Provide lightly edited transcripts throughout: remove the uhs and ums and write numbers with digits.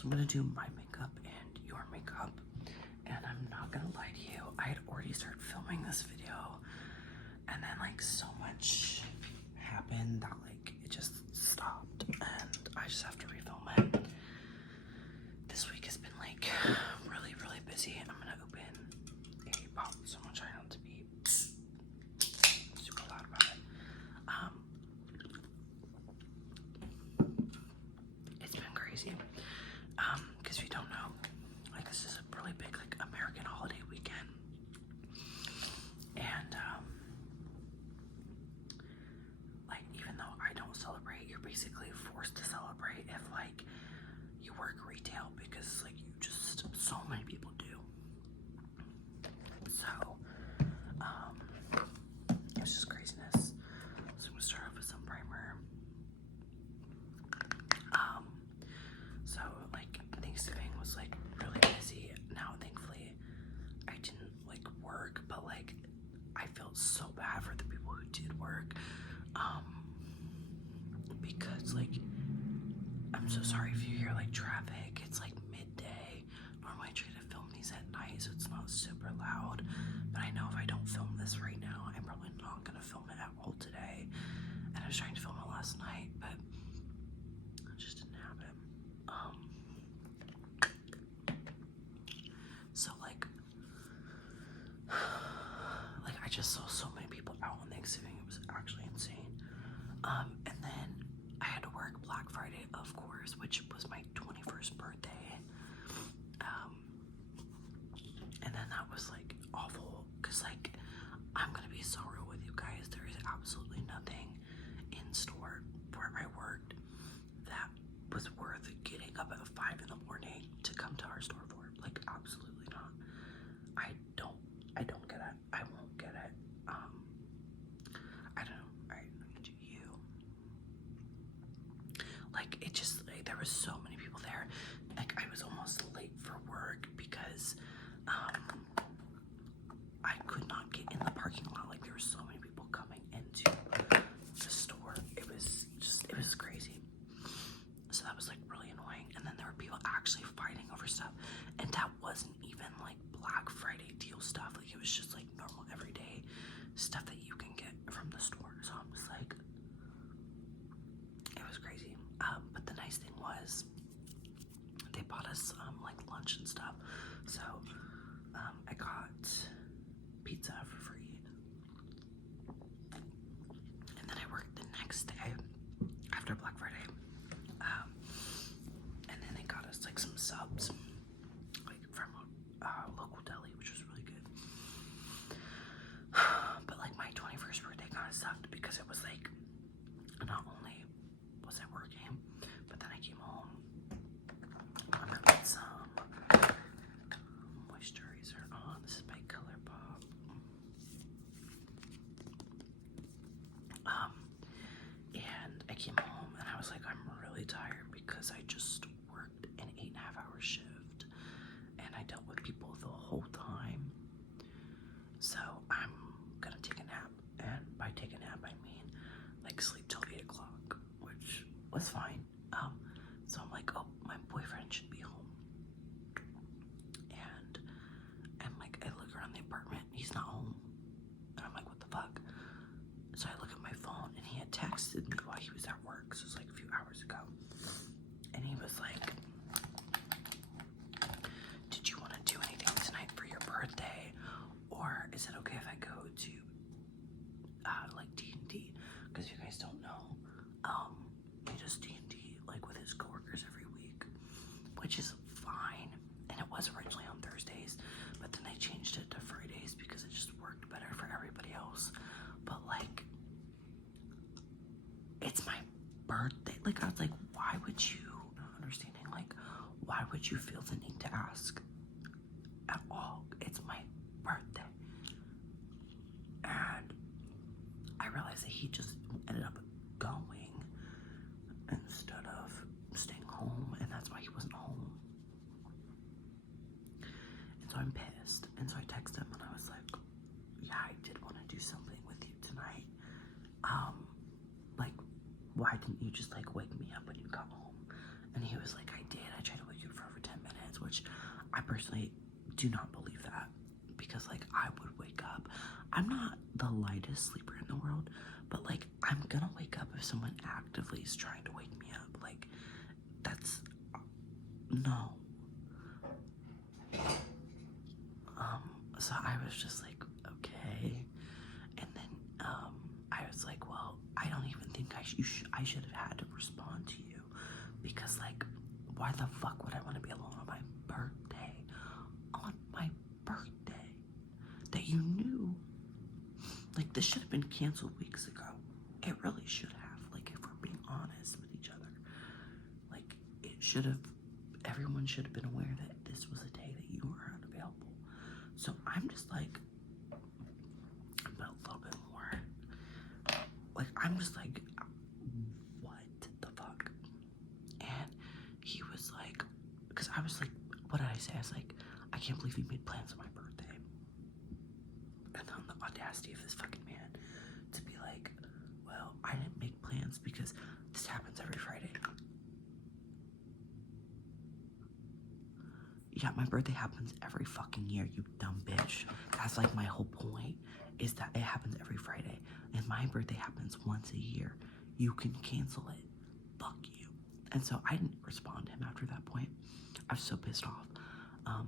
So I'm gonna do my makeup and your makeup. And I'm not gonna lie to you, I had already started filming this video, and then like so much happened that like it just stopped, and I just have to refilm it. This week has been like really, really busy. I'm gonna open a bottle, so I'm gonna try not to be super loud about it. It's been crazy. Because if you don't know, like this is a really big like American holiday weekend. And like even though I don't celebrate, you're basically forced to celebrate if like you work retail, because like you just, so many people do. So it was just craziness. So I'm gonna start off with some primer. So like Thanksgiving was like really busy. Now thankfully I didn't like work, but like I felt so bad for the people who did work. Because like I'm so sorry if you hear like traffic. It's like midday. Normally I try to film these at night so it's not super loud. But I know if I don't film this right now, I'm probably not gonna film it at all today. And I was trying to film it last night, but I just didn't have it. So like I just saw so many people out on Thanksgiving. It was actually insane. And then I had to work Black Friday, of course, which was my 21st birthday. And then that was like awful, because like I'm gonna be so real with you guys, there is absolutely nothing in store where I worked that was worth getting up at 5 in the morning to come to our store for. Like absolutely not. I don't get it. I won't get it. I don't know. Do you? Like it just, like, there was so many people there. Like I was almost late for work because I could not get in the parking lot. Like there were so many people coming into the store. It was crazy. So that was like really annoying. And then there were people actually fighting over stuff, and that wasn't even like Black Friday deal stuff. Like it was just like normal everyday stuff that you can get from the store. So I'm just like, it was crazy. But the nice thing was they bought us like lunch and stuff. So I got pizza for free. And then I worked the next day after Black Friday. And then they got us like some subs, like from a local deli, which was really good. But like my 21st birthday kind of sucked because it was like, not only was I working, but then I came home. I'm gonna put some moisturizer on. This is by ColourPop. And I came home and I was like, I'm really tired because I just worked an 8.5-hour shift and I dealt with people the whole time. So I'm gonna take a nap, and by take a nap I mean like sleep till 8 o'clock, which was fine. So I'm like, oh, my boyfriend should be home. And I'm like, I look around the apartment, he's not home. And I'm like, what the fuck? So I look at my phone and he had texted me while he was at work. So it was like a few hours ago. And he was like, did you want to do anything tonight for your birthday? Or is it okay if I go to like D&D? Because you guys don't know, he does D&D like with his coworkers every week, which is fine. And it was originally on Thursdays, but then they changed it to Fridays because it just worked better for everybody else. But like, it's my birthday. Like I was like, why would you, not understanding, like why would you feel the need to ask at all? It's my birthday. And I realized that he just ended up going instead of staying home, and that's why he wasn't home. And so I'm pissed. And so I texted him and I was like, yeah, I did want to do something with you tonight. Like, why didn't you just like wake me up when you got home? And he was like, I did. I tried to wake you up personally do not believe that, because like I would wake up. I'm not the lightest sleeper in the world, but like I'm gonna wake up if someone actively is trying to wake me up. Like that's no. So I was just like, okay. And then I was like, well, I don't even think I should have had to respond to you, because like, why the fuck would I want to be alone on my birthday? On my birthday, that you knew. Like, this should have been canceled weeks ago. It really should have. Like, if we're being honest with each other, like it should have. Everyone should have been aware that this was a day that you were unavailable. So I'm just like, but a little bit more. Like, I'm just like, what the fuck? And he was like, because I was like, what did I say? I was like, I can't believe you made plans for my birthday. And then the audacity of this fucking man to be like, well, I didn't make plans because this happens every Friday. Yeah, my birthday happens every fucking year, you dumb bitch. That's like my whole point, is that it happens every Friday. And my birthday happens once a year. You can cancel it. Fuck you. And so I didn't respond to him after that point. I was so pissed off. I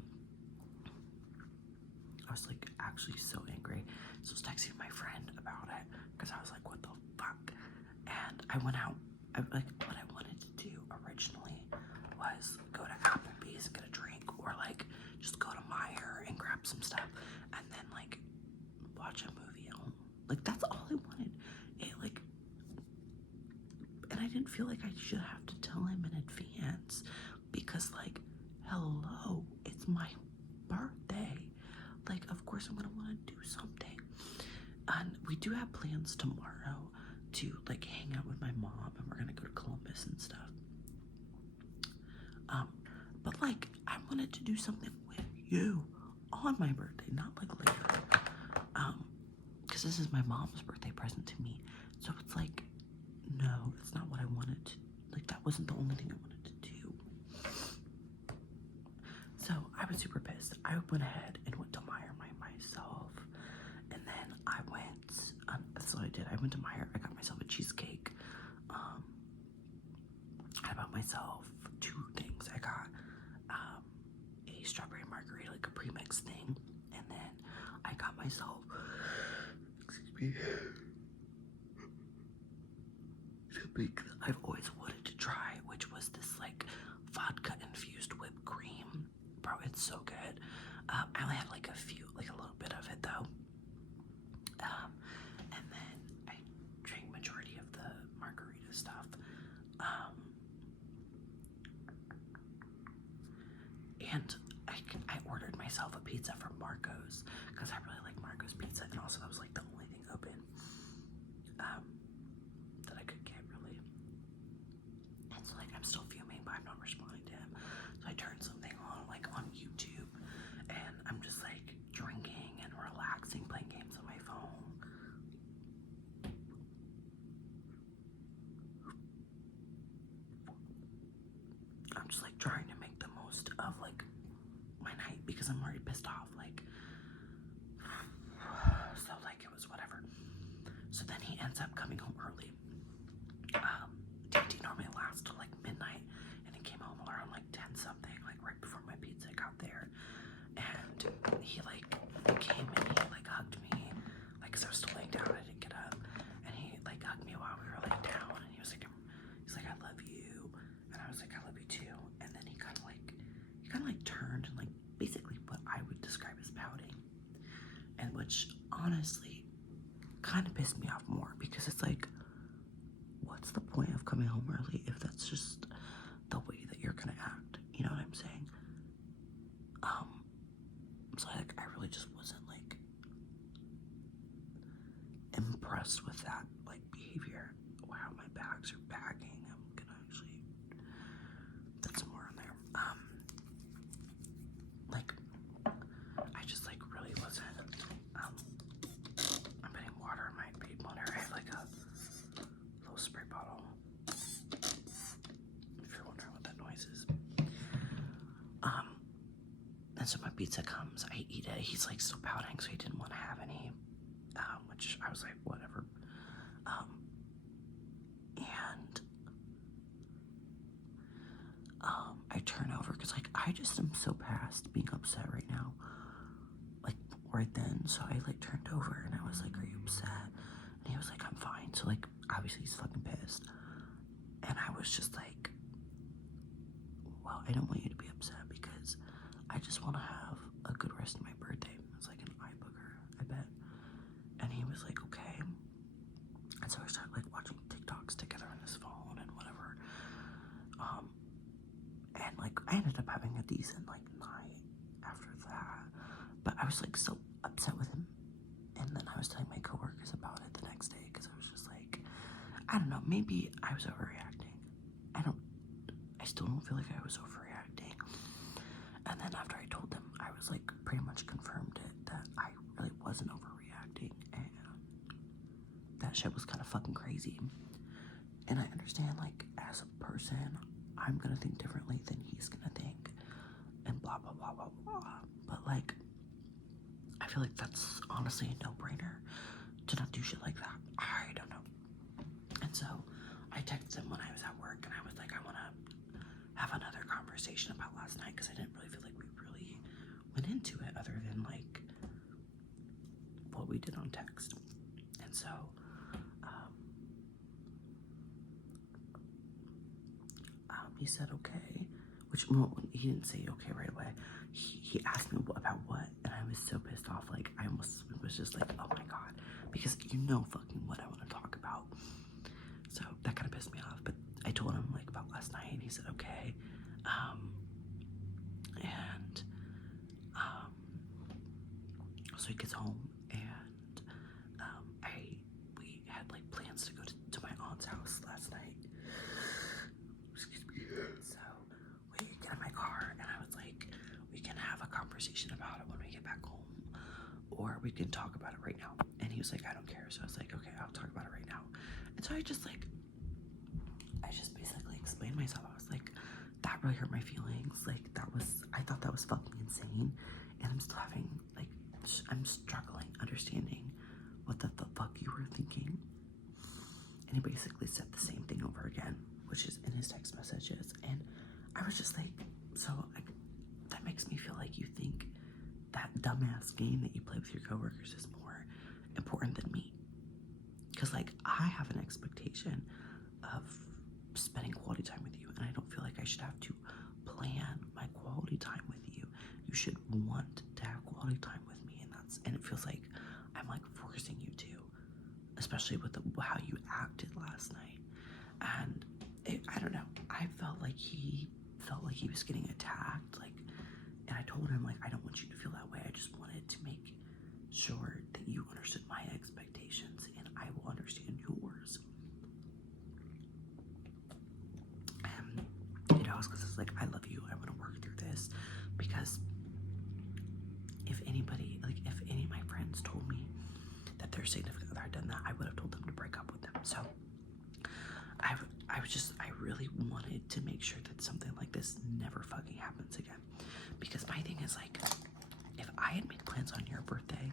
was like actually so angry. So I was texting my friend about it because I was like, what the fuck? And I went out. Like, what I wanted to do originally was go to Applebee's and get a drink, or like just go to Meijer and grab some stuff, and then like watch a movie at home. Like, that's all I wanted. It like, and I didn't feel like I should have to tell him in advance, because like, hello, it's my birthday. Like, of course I'm gonna want to do something. And we do have plans tomorrow to like hang out with my mom, and we're gonna go to Columbus and stuff. But like, I wanted to do something with you on my birthday, not like later. Because this is my mom's birthday present to me. So it's like, no, that's not what I wanted to, like, that wasn't the only thing I wanted to do. So I was super pissed. I went ahead and went to Meijer myself. And then I went, that's what I did. I went to Meijer, I got myself a cheesecake. I bought myself 2 things. I got a strawberry margarita, like a premix thing. And then I got myself, excuse me, something I've always wanted to try, which was this like vodka infused whipped cream. Bro, it's so good. I only had like a little bit of it though. And then I drank majority of the margarita stuff. And I ordered myself a pizza from Marco's, because I really like Marco's pizza, and also that was like the only thing open that I could get, really. And so like, I'm still fuming, but I'm not responding to him. So I turned something on, like on YouTube, and I'm just like drinking and relaxing, playing games on my phone. I'm just like trying to make the most of like my night, because I'm already pissed off. Like, so like, it was whatever. So then he ends up coming home early. D&D normally lasts till like midnight, and he came home around like 10 something, like right before my pizza got there. And he like came and he like hugged me, like, cause I was still laying down, I didn't get up, and he like hugged me while we were laying down, and he was like, I love you, and I was like, I love you too. And then he kind of like turned and like basically what I would describe as pouting, and which honestly kind of pissed me off more, because it's like, what's the point of coming home early if that's just the way that you're gonna act? You know what I'm saying? So like, I really just wasn't like impressed with that like behavior. Wow, my bags are bagging. I'm gonna actually put some more on there. Like, I just like really wasn't. I'm putting water in my baby blender. I have like a little spray bottle. And so my pizza comes, I eat it. He's like still pouting, so he didn't want to have any, which I was like, whatever. And I turn over because like I just am so past being upset right now, like right then. So I like turned over and I was like, "Are you upset?" And he was like, "I'm fine." So like obviously he's fucking pissed, and I was just like, "Well, I don't want you to be upset because I just want to have a good rest of my birthday." It's like an eye booger, I bet. And he was like, "Okay." And so I started like watching TikToks together on his phone and whatever. And like I ended up having a decent like night after that. But I was like so upset with him. And then I was telling my coworkers about it the next day because I was just like, I don't know, maybe I was overreacting. I still don't feel like I was overreacting. And then after I told them, I was like pretty much confirmed it that I really wasn't overreacting and that shit was kind of fucking crazy. And I understand like as a person, I'm gonna think differently than he's gonna think and blah blah blah blah blah. But like I feel like that's honestly a no-brainer to not do shit like that. I don't know. And so I texted him when I was at work and I was like, I want to have another conversation about last night because I didn't really feel like we really went into it other than like what we did on text. And so he said okay, which well, he didn't say okay right away. He asked me about what, and I was so pissed off. Like I almost was just like, oh my god, because you know fucking what I want to talk about. So that kind of pissed me off. But I told him like about last night, and he said okay. And so he gets home, and we had like plans to go to my aunt's house last night. Excuse me. So we get in my car, and I was like, we can have a conversation about it when we get back home, or we can talk about it right now. And he was like, I don't care. So I was like, okay, I'll talk about it right now. And so I just basically explained myself. I was like, that really hurt my feelings. Like I thought that was fucking insane, and I'm still having like, I'm struggling understanding what the fuck you were thinking. And he basically said the same thing over again, which is in his text messages. And I was just like, so like, that makes me feel like you think that dumbass game that you play with your coworkers is more important than me. Because like, I have an expectation of spending quality time with you, and I don't feel like I should have to plan my quality time with you. You should want to have quality time with me, and it feels like I'm like forcing you to, especially with how you acted last night. And I don't know, I felt like he was getting attacked, like, and I told him like, I don't want you to feel that way. I just wanted to make sure that you understood my expectations, and I will understand yours. And you know, because it's like, I love you, I want to work through this, because if any of my friends told me that their significant other had done that, I would have told them to break up with them. So I really wanted to make sure that something like this never fucking happens again. Because my thing is like, if I had made plans on your birthday,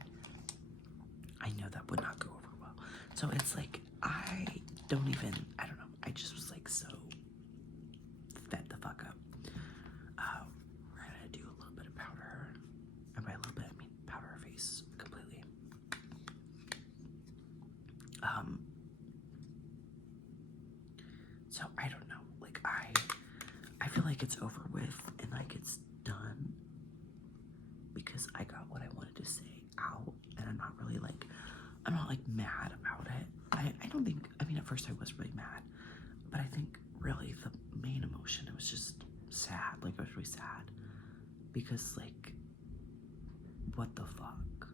I know that would not go over well. So it's like, I don't know, I just was like so fed the fuck up. We're gonna do a little bit of powder. And by a little bit, I mean powder our face completely. So I don't know, like I feel like it's over with and like it's done because I got what I wanted to say out, and I'm not like mad about it. I don't think, I mean, at first I was really mad, but I think really the main emotion, it was just sad. Like I was really sad because like, what the fuck?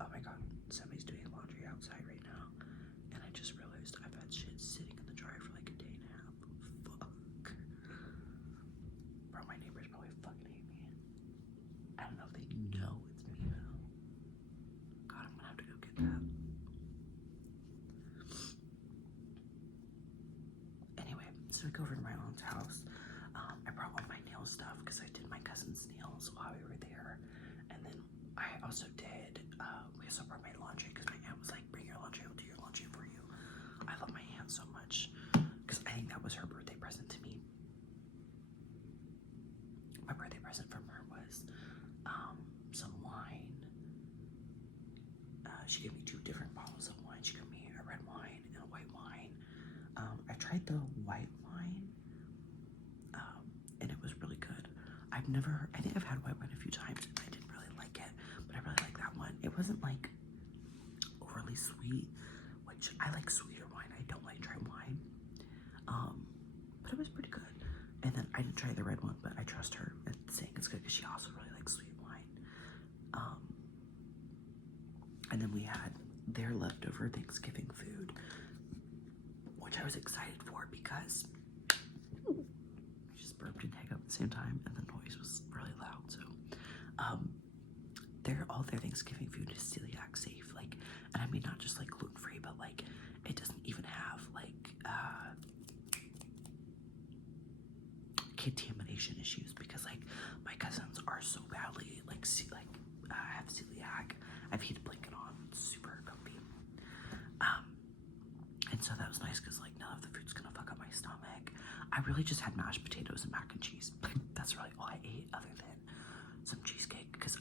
Oh my god, somebody's doing laundry outside right now, and I just realized I've had shit sitting in the dryer for like a day and a half. Fuck. Bro, my neighbors probably fucking hate me. I don't know if they know it's me though. God, I'm gonna have to go get that. Anyway, so we go over to my aunt's house. I brought all my nail stuff because I did my cousin's nails while we were there. my birthday present from her was some wine. She gave me 2 different bottles of wine. She gave me a red wine and a white wine. I tried the white wine, and it was really good. I think I've had white wine a few times and I didn't really like it, but I really like that one. It wasn't like overly sweet, which I like sweeter wine. I don't like dry wine. But it was pretty good. And then I didn't try the red one, but I trust her at saying it's good because she also really likes sweet wine. And then we had their leftover Thanksgiving food, which I was excited for because I just burped and hiccuped at the same time, and the noise was really loud. So, all their Thanksgiving food is celiac safe. Like, and I mean not just like gluten free, but like it doesn't even have like contamination issues because like my cousins are so badly like have celiac. I have heated blanket on, it's super comfy. And so that was nice because like none of the food's gonna fuck up my stomach. I really just had mashed potatoes and mac and cheese. That's really all I ate other than some cheesecake because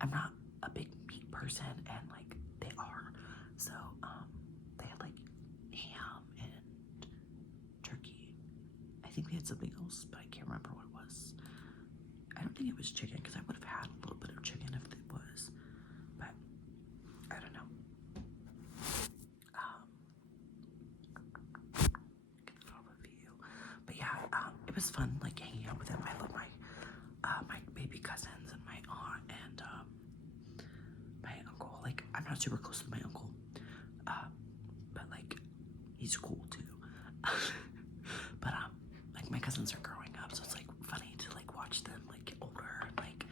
I'm not a big meat person and like they are. So they had like ham and turkey. I think they had something else, but I can't remember what it was. I don't think it was chicken because I would have had a little bit of chicken if it was, but I don't know. Get that off of you. But yeah, it was fun like hanging out with them. I love my baby cousins and my aunt and my uncle. Like I'm not super close to my uncle, but like he's cool too. But like my cousins are growing up, so it's like funny to like watch them like get older. Like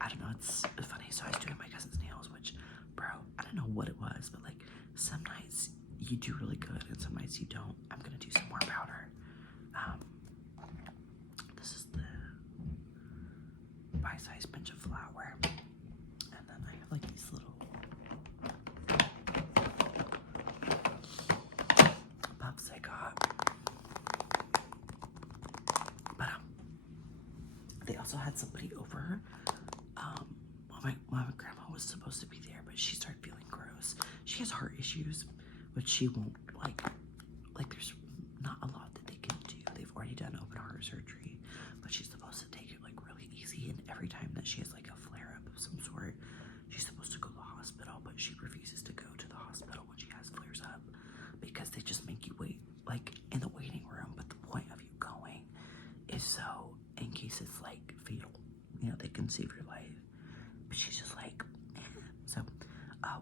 I don't know, it's funny. So I was doing my cousin's nails, which, bro, I don't know what it was, but like some nights you do really good and some nights you don't. I'm gonna do some more powder. This is the bite-sized pinch of flour, and then I have like these little puffs I got. But they also had somebody over. My grandma was supposed to be there, but she started feeling gross. She has heart issues, which she won't like there's not a lot that they can do. They've already done open heart surgery, but she's supposed to take it like really easy, and every time that she has like a flare-up of some sort, she's supposed to go to the hospital, but she refuses to go to the hospital when she has flares up because they just make you wait like in the waiting room. But the point of you going is so in case it's like fatal, you know, they can save your life. But she's just like, eh. So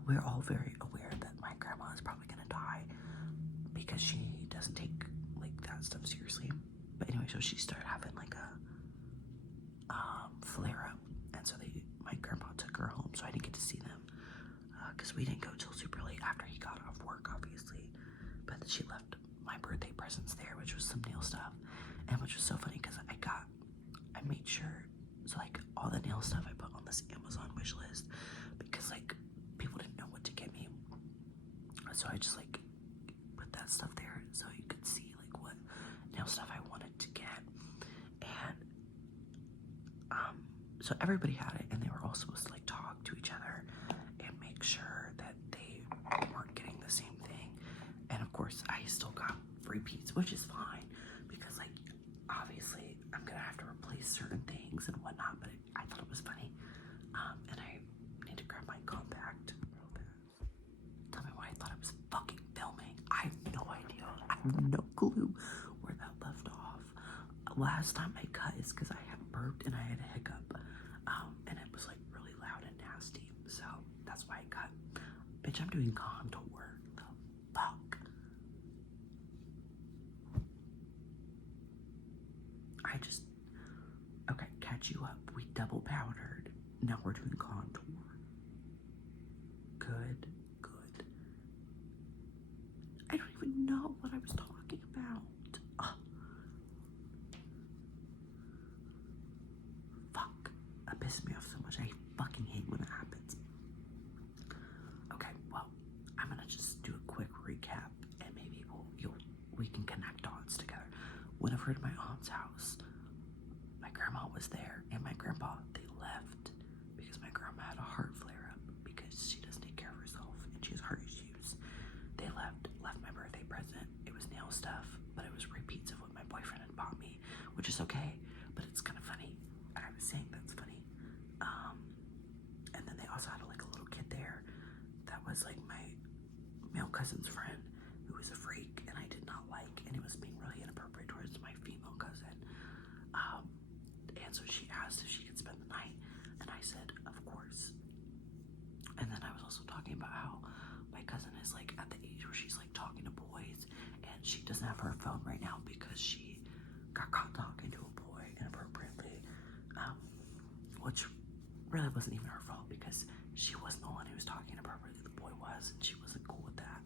we're all very aware that my grandma is probably gonna die because she doesn't take like that stuff seriously. But anyway, so she started having like a flare up, and so my grandpa took her home, so I didn't get to see them because we didn't go till super late after he got off work, obviously. But she left my birthday presents there, which was some nail stuff, and which was so funny because I made sure, so like all the nail stuff I put on this Amazon wish list because like people didn't know what to get me, so I just like put that stuff there so you could see like what nail stuff I wanted to get. And so everybody had it, and they were all supposed to like talk to each other and make sure that they weren't getting the same thing. And of course I still got repeats, which is fine because like obviously I'm gonna have to replace certain things and whatnot, but I thought it was funny. And I need to grab my compact real fast. Tell me why I thought I was fucking filming. I have no idea. I have no clue where that left off. Last time I cut is because I had burped and I had a hiccup. And it was like really loud and nasty. So that's why I cut. Bitch, I'm doing contour. The fuck? Okay, catch you up. We double powdered. Now we're doing contour. Good. I don't even know what I was talking about. Fuck. That pisses me off so much. I fucking hate when it happens. Okay, well, I'm gonna just do a quick recap and maybe we can connect dots together. Whenever at my aunt's house, my grandma grandma was there and my grandpa. They left because my grandma had a heart flare up because she doesn't take care of herself and she has heart issues. They left my birthday present. It was nail stuff, but it was repeats of what my boyfriend had bought me, which is okay, but it's kind of funny. I was saying that's funny. And then they also had like a little kid there that was like my male cousin's friend who was a freak and I did not like, and it was being really inappropriate towards my female cousin. And so she asked if she could spend the night, and I said, of course. And then I was also talking about how my cousin is like at the age where she's like talking to boys, and she doesn't have her phone right now because she got caught talking to a boy inappropriately, which really wasn't even her fault because she wasn't the one who was talking inappropriately. The boy was, and she wasn't cool with that.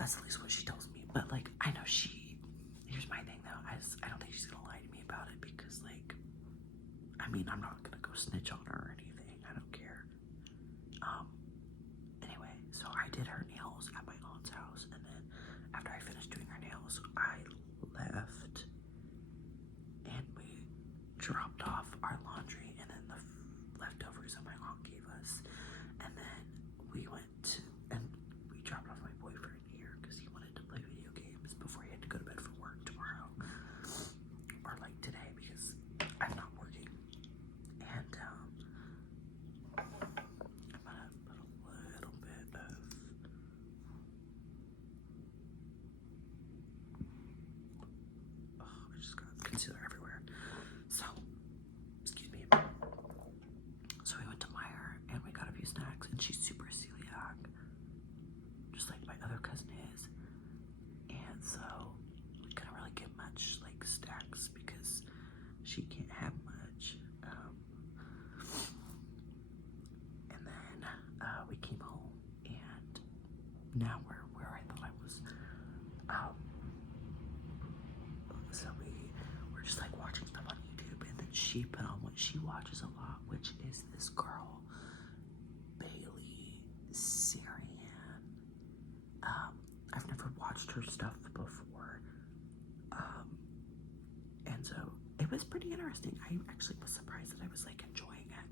That's at least what she tells me. But like, I know here's my thing though, I don't think she's gonna lie to me about it because like, I mean, I'm not gonna go snitch on her or anything. I don't care. Anyway, so I did her nails at my aunt's house, and then after I finished doing her nails, I left and we dropped off our laundry and then the leftovers that my aunt gave us, and then we went and we dropped off my boyfriend here because he wanted to play video games before he had to go to bed for work tomorrow, or like today because I'm not working. And I'm gonna put a little bit of I just got concealer everywhere. So excuse me. So we went to Meijer and we got a few snacks, and she's super celiac, just like my other cousin is. And so we couldn't really get much like snacks because she can't have much. And then we came home, and now we're where I thought I was. So we were just like watching stuff on YouTube, and then she put on what she watches a lot, which is this girl, Bailey Sarian. I've never watched her stuff before. And so it was pretty interesting. I actually was surprised that I was like enjoying it.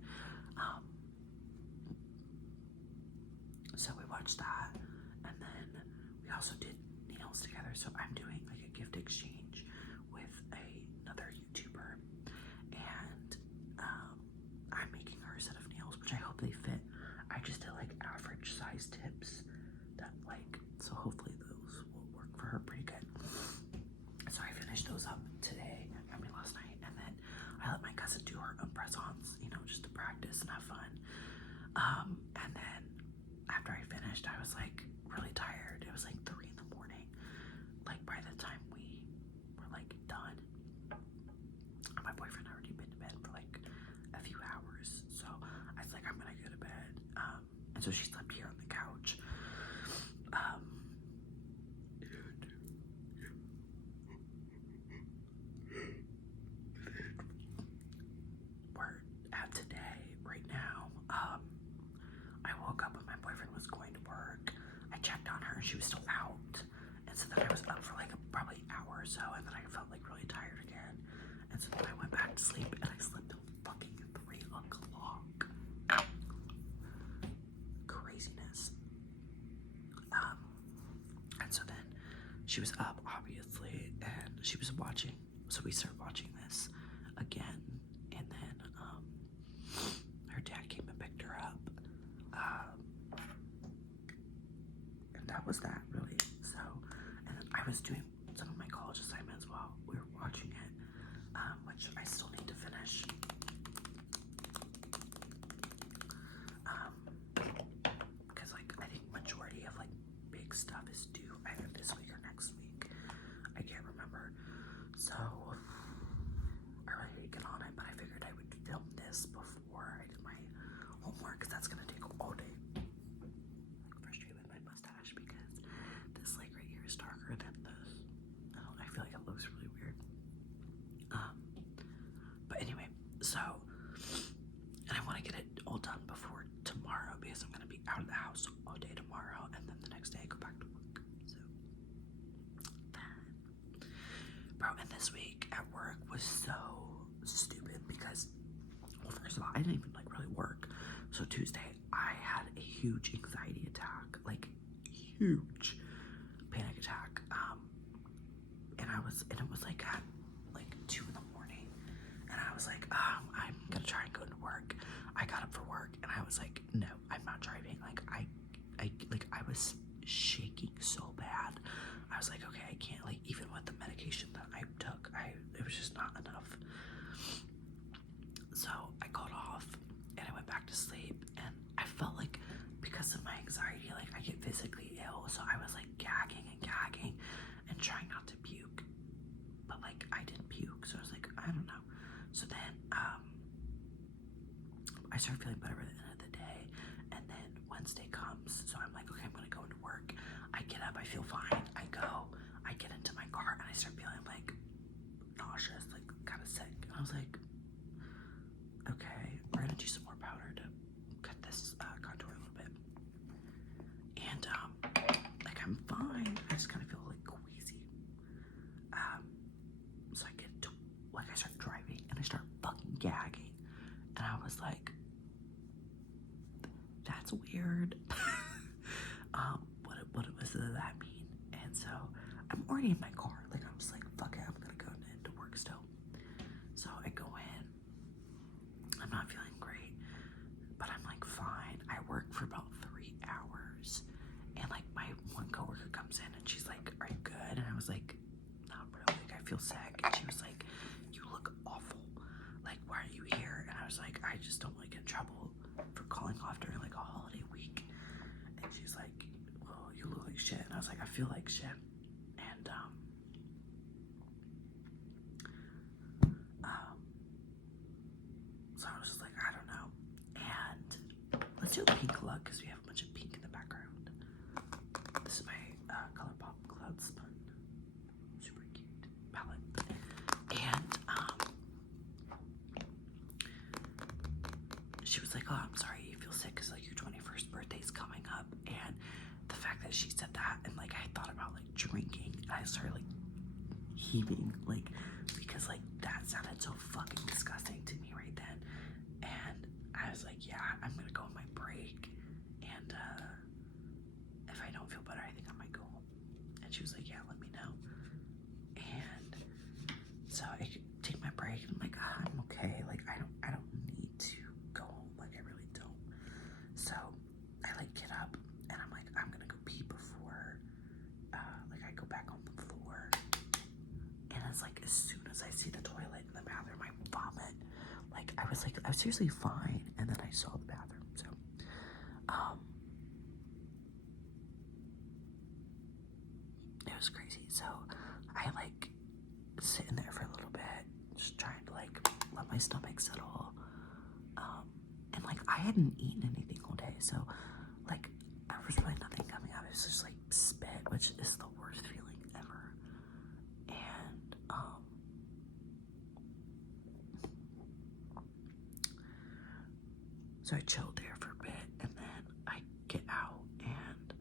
So we watched that, and then we also did nails together. So I'm doing like a gift exchange with another YouTuber, and I'm making her a set of nails, which I hope they fit. I just did like average size tips that like, so hopefully those will work for her pretty good. So I finished those up today, last night, and then I let my cousin do her own press-ons, just to practice and have fun. And then after I finished, I was like really tired. It was like 3 in the morning. Like by the time we were like done, my boyfriend had already been to bed for like a few hours. So I was like, I'm gonna go to bed. And so she slept here on the couch. We're at today, right now. I woke up and my boyfriend was going to work. I checked on her and she was still out. And so then I was up for like probably an hour or so, and then I felt like really tired again. And so then I went back to sleep, and I slept till fucking 3 o'clock. Craziness. And so then she was up, obviously, and she was watching. So we started watching this again, and then her dad came and picked her up. And that was that, really. So, and then I was doing some of my college assignments while we were watching it, which I still need to finish. Because like I think majority of like big stuff is due either this week or next week. I can't remember. So I really need to get on it, but I figured I would film this before I did my homework because that's gonna take all day. I'm frustrated with my mustache because this like right here is darker than this. I feel like it looks really weird. But anyway, so, and I want to get it all done before tomorrow because I'm gonna be out of the house all day tomorrow, and then the next day I go back to work. So that, bro, and this week at work was so didn't even like really work. So Tuesday, I had a huge anxiety attack, like huge panic attack. And it was like at like 2 in the morning, and I was like, I'm gonna try and go to work. I got up for work, and I was like, no, I'm not driving. Like I was shaking so bad. I was like, okay, I can't, like, even with the medication that I took, it was just not enough. So I got off and I went back to sleep, and I felt like because of my anxiety, like I get physically ill. So I was like gagging and trying not to puke, but like I didn't puke. So I was like, I don't know. So then I started feeling better at the end of the day, and then Wednesday comes. So I'm like, okay, I'm gonna go into work. I get up, I feel fine. I get into my car, and I start feeling like nauseous, like kind of sick. And I was like, okay, we're gonna do some more powder to cut this contour a little bit. And like I'm fine. I just kind of feel like queasy. So I get to, like, I start driving and I start fucking gagging, and I was like, that's weird. What does that mean? And so I'm already in my car. Like I'm just like, fuck it, I'm gonna go into work still. So I go in. I'm not feeling great, but I'm like fine. I work for about 3 hours, and like my one coworker comes in and she's like, are you good? And I was like, not really, like I feel sick. And she was like, you look awful, like why are you here? And I was like, I just don't like get in trouble for calling off during like a holiday week. And she's like, well, you look like shit. And I was like, I feel like shit. And so I was just like, I don't know. And let's do a pink look because we have a bunch of pink in the background. This is my ColourPop Cloud Spun, super cute palette. And she was like, oh, I'm sorry you feel sick because like your 21st birthday's coming up. And the fact that she said that, and like I thought about like drinking, and I started like heaving, like, because like that sounded so fucking disgusting to me right then. And I was like, yeah, I'm gonna go on my break, and if I don't feel better, I think I might go home. And she was like, yeah, let me know. And so I take my break, and I'm like, I'm okay, like I don't need to go home, like I really don't. So I like get up, and I'm like, I'm gonna go pee before like I go back on the floor. And it's like as soon as I see the toilet in the bathroom, I vomit. Like I was seriously fine, and then I saw the bathroom. So it was crazy. So I like sit in there for a little bit, just trying to like let my stomach settle. And like I hadn't eaten anything all day, so like there was really nothing coming out. It was just like spit, which is the worst feeling ever. And so I chilled there for a bit, and then I get out and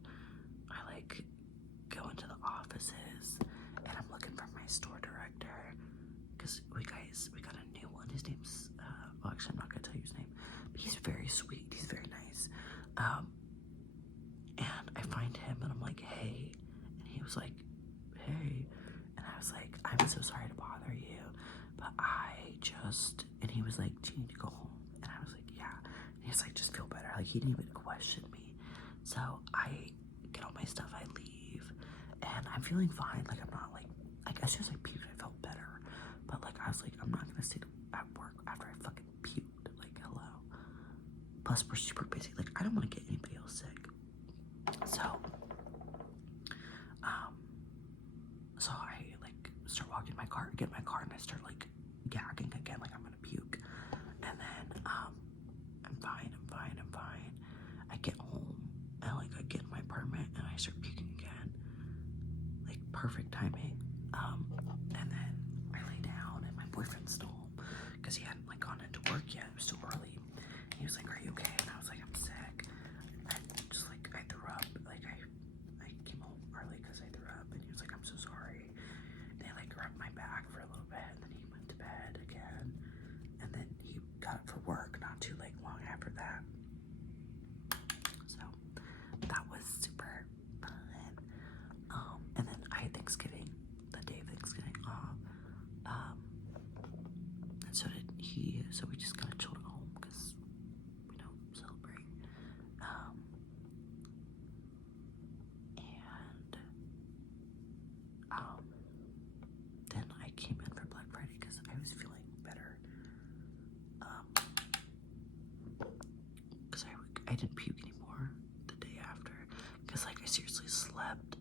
I like go into the offices, and I'm looking for my store director because we got a new one. His name's well, actually I'm not gonna tell you his name, but he's very sweet, he's very nice. And I find him, and I'm like, hey, and he was like, hey, and I was like, I'm so sorry to bother you, but and he was like, do you need to go home? And I was like, yeah. And he was like, just feel better. Like he didn't even question me. So I get all my stuff, I leave, and I'm feeling fine. Like I'm not like as soon as I puked, I felt better, but like I was like, I'm not gonna stay at work after I fucking puked. Like hello. Plus we're super busy. Like I don't want to get anybody else sick. So I like start walking my car, get in my car, and I start like gagging again, like I'm gonna puke. And then I'm fine. I get home, and like I get in my apartment, and I start puking again. Like perfect timing. And then I lay down, and my boyfriend's still home because he hadn't like gone into work yet. It was still early. He was like, are you okay? And I was like, I'm sick. I threw up. Like I came home early because I threw up, and he was like, I'm so sorry. And he like rubbed my back for a little bit, and then he went to bed again. And then he got up for work not too so we just kind of chilled at home because we don't celebrate. And then I came in for Black Friday because I was feeling better. Because I didn't puke anymore the day after. Because like I seriously slept.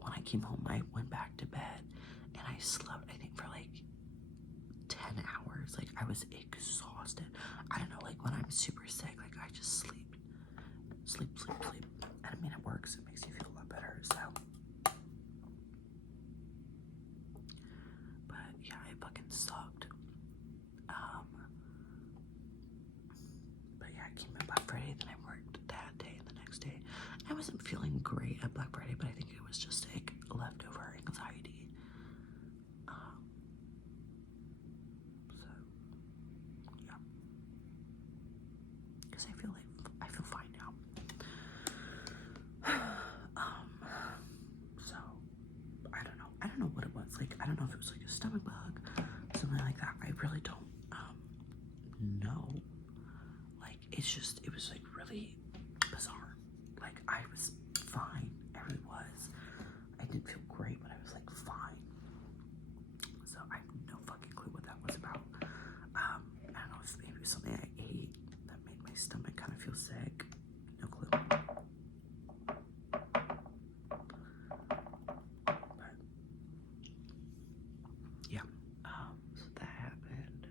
When I came home, I went back to bed and I slept, I think, for like 10 hours. Like I was exhausted. I don't know, like when I'm super sick, like I just sleep. And I mean, it works. It makes you feel a lot better. So, but yeah, it fucking sucked. But yeah, I came in Black Friday, then I worked that day and the next day. I wasn't feeling great at Black Friday, but I think it was just like leftover anxiety. So yeah, because I feel fine now. So I don't know what it was. Like I don't know if it was like a stomach bug, something like that. I really don't know. Like it was like really bizarre. Like I was fine. I really was. I didn't feel great, but I was like fine. So I have no fucking clue what that was about. I don't know if maybe it was something I ate that made my stomach kind of feel sick. No clue. But yeah, so that happened.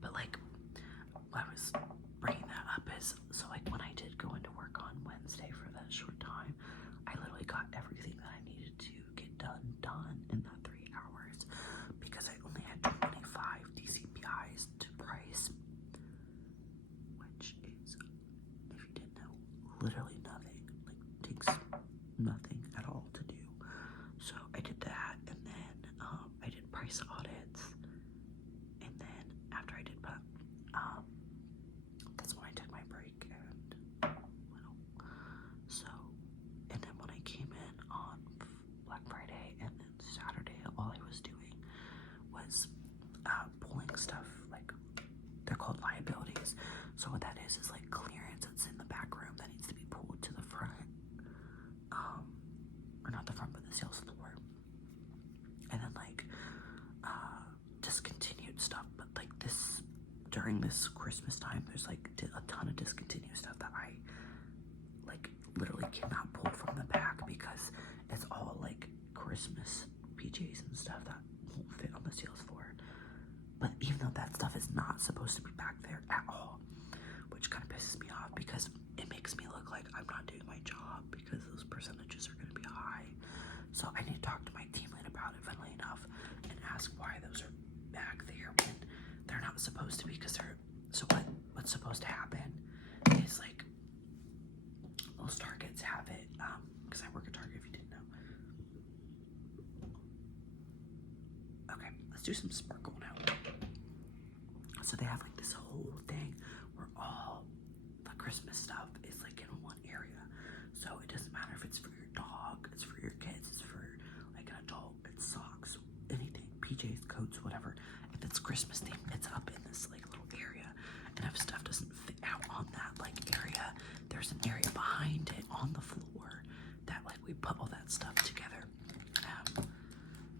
But like, I was bringing that up is, so like when I did go into work on Wednesday for that short time, I literally got everything that I needed to get done in that 3 hours because I only had 25 DCPIs to price, which is, if you didn't know, literally nothing. Like takes nothing at all to do. So I did that, and then I did price audits, and then after I did that's when I took my break and well, so, and then when I came in on Black Friday and then Saturday, all I was doing was pulling stuff, like they're called liabilities. So what that is like clearance that's in the back room that needs to be pulled to the front, or not the front, but the sales floor. And then like discontinued stuff, but like during this Christmas time, there's like a ton of discontinued stuff that I like literally cannot pull from the back because it's all like Christmas PJs and stuff that won't fit on the sales floor. But even though that stuff is not supposed to be back there at all, which kind of pisses me off because it makes me look like I'm not doing my job because those percentages are going to be high. So I need to talk to my team lead about it, funnily enough, and ask why those are back there when they're not supposed to be, because they're, so what's supposed to happen is like most Targets have it, because I work at Target if you didn't know. Okay, let's do some sparkle now. So they have like this whole thing where all the Christmas stuff is like in one area. So it doesn't matter if it's for your dog, it's for your kids, it's for like an adult, it's socks, anything, PJs, coats, whatever. If it's Christmas themed, it's up in this like little area. And if stuff doesn't fit out on that like area, there's an area behind it on the floor that like we put all that stuff together.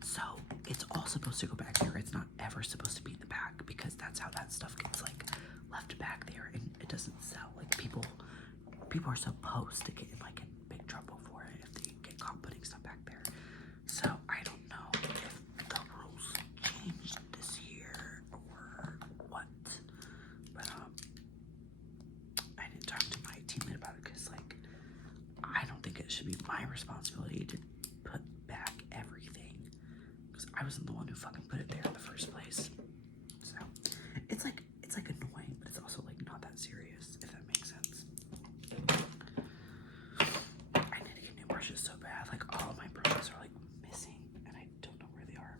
So it's all supposed to go back there. It's not ever supposed to be in the back because that's how that stuff gets like left back there and it doesn't sell. Like people are supposed to get in like in big trouble for it if they get caught putting stuff back there. So I don't know if the rules changed this year or what, but I didn't talk to my teammate about it because like I don't think it should be my responsibility to put back everything because I wasn't the one who fucking put it there in the first place. So it's like annoying, but it's also like not that serious, if that makes sense. I need to get new brushes so bad. Like all of my brushes are like missing and I don't know where they are,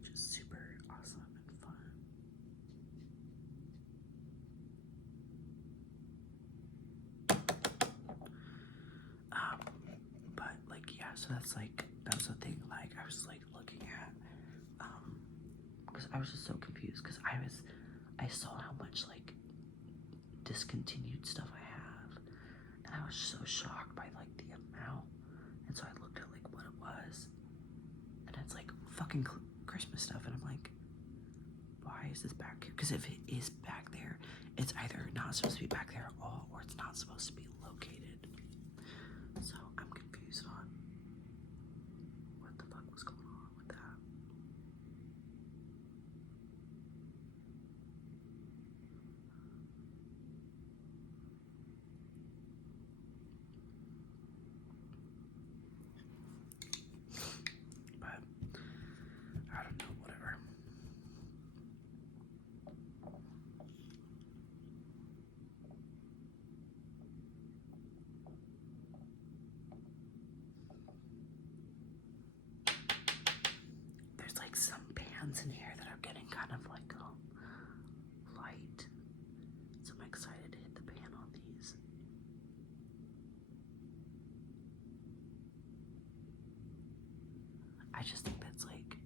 which is super awesome and fun. so that's like, that was the thing, like, I was like looking at, because I was just so confused, because I saw how much like discontinued stuff I have, and I was so shocked by like the amount, and so I looked at like what it was, and it's like fucking Christmas stuff, and I'm like, why is this back here? Because if it is back there, it's either not supposed to be back there at all, or it's not supposed to be located. So I'm confused on what the fuck was going on with that. But I don't know, whatever. There's like some bands in here that are getting kind of like light. So I'm excited to hit the pan on these. I just think that's like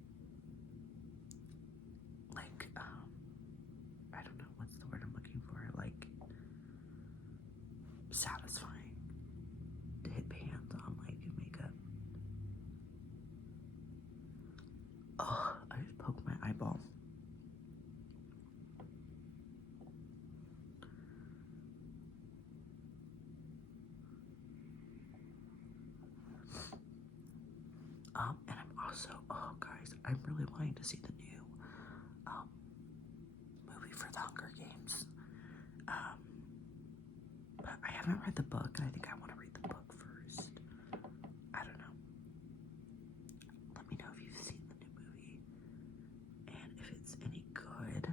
I don't know, what's the word I'm looking for? Like satisfying to hit pans on like makeup. Oh, I just poked my eyeball. And I'm also, oh guys, I'm really wanting to see the new movie for the Hunger Games. But I haven't read the book, and I think I want to read the book first. I don't know. Let me know if you've seen the new movie, and if it's any good.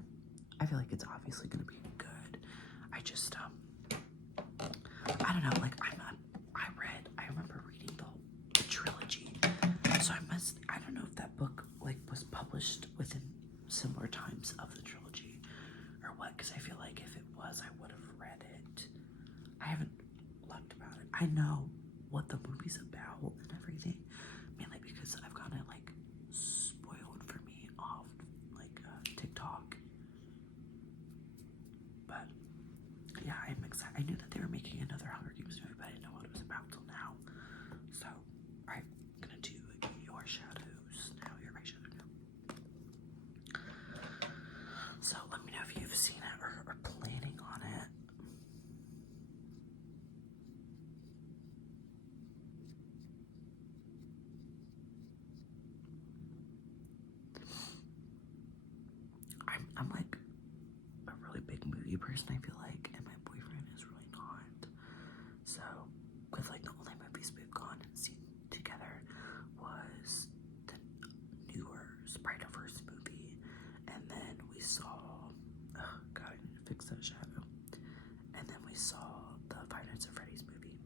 I feel like it's obviously going to be good. I just, I don't know, like, I remember reading the trilogy, so I don't know if that book, like, was published within similar times of the trilogy, or what, because I feel like if it was, I would have read it. I haven't looked about it. I know what the movie's about and everything, mainly because I've gotten it, like, spoiled for me off, like, TikTok. But yeah, I'm excited. I knew that they were making another Hunger Games movie, but I didn't know what it was about till now. So I'm gonna do your shadows now. You're my shadow now. So let me know if you've seen it or are planning on it. I'm like a really big movie person, I feel like, and my boyfriend is really not. So, because like the only movies we've gone and seen together was the newer Spider-Verse movie, and then we saw, oh god, I need to fix that shadow, and then we saw the Five Nights at Freddy's movie,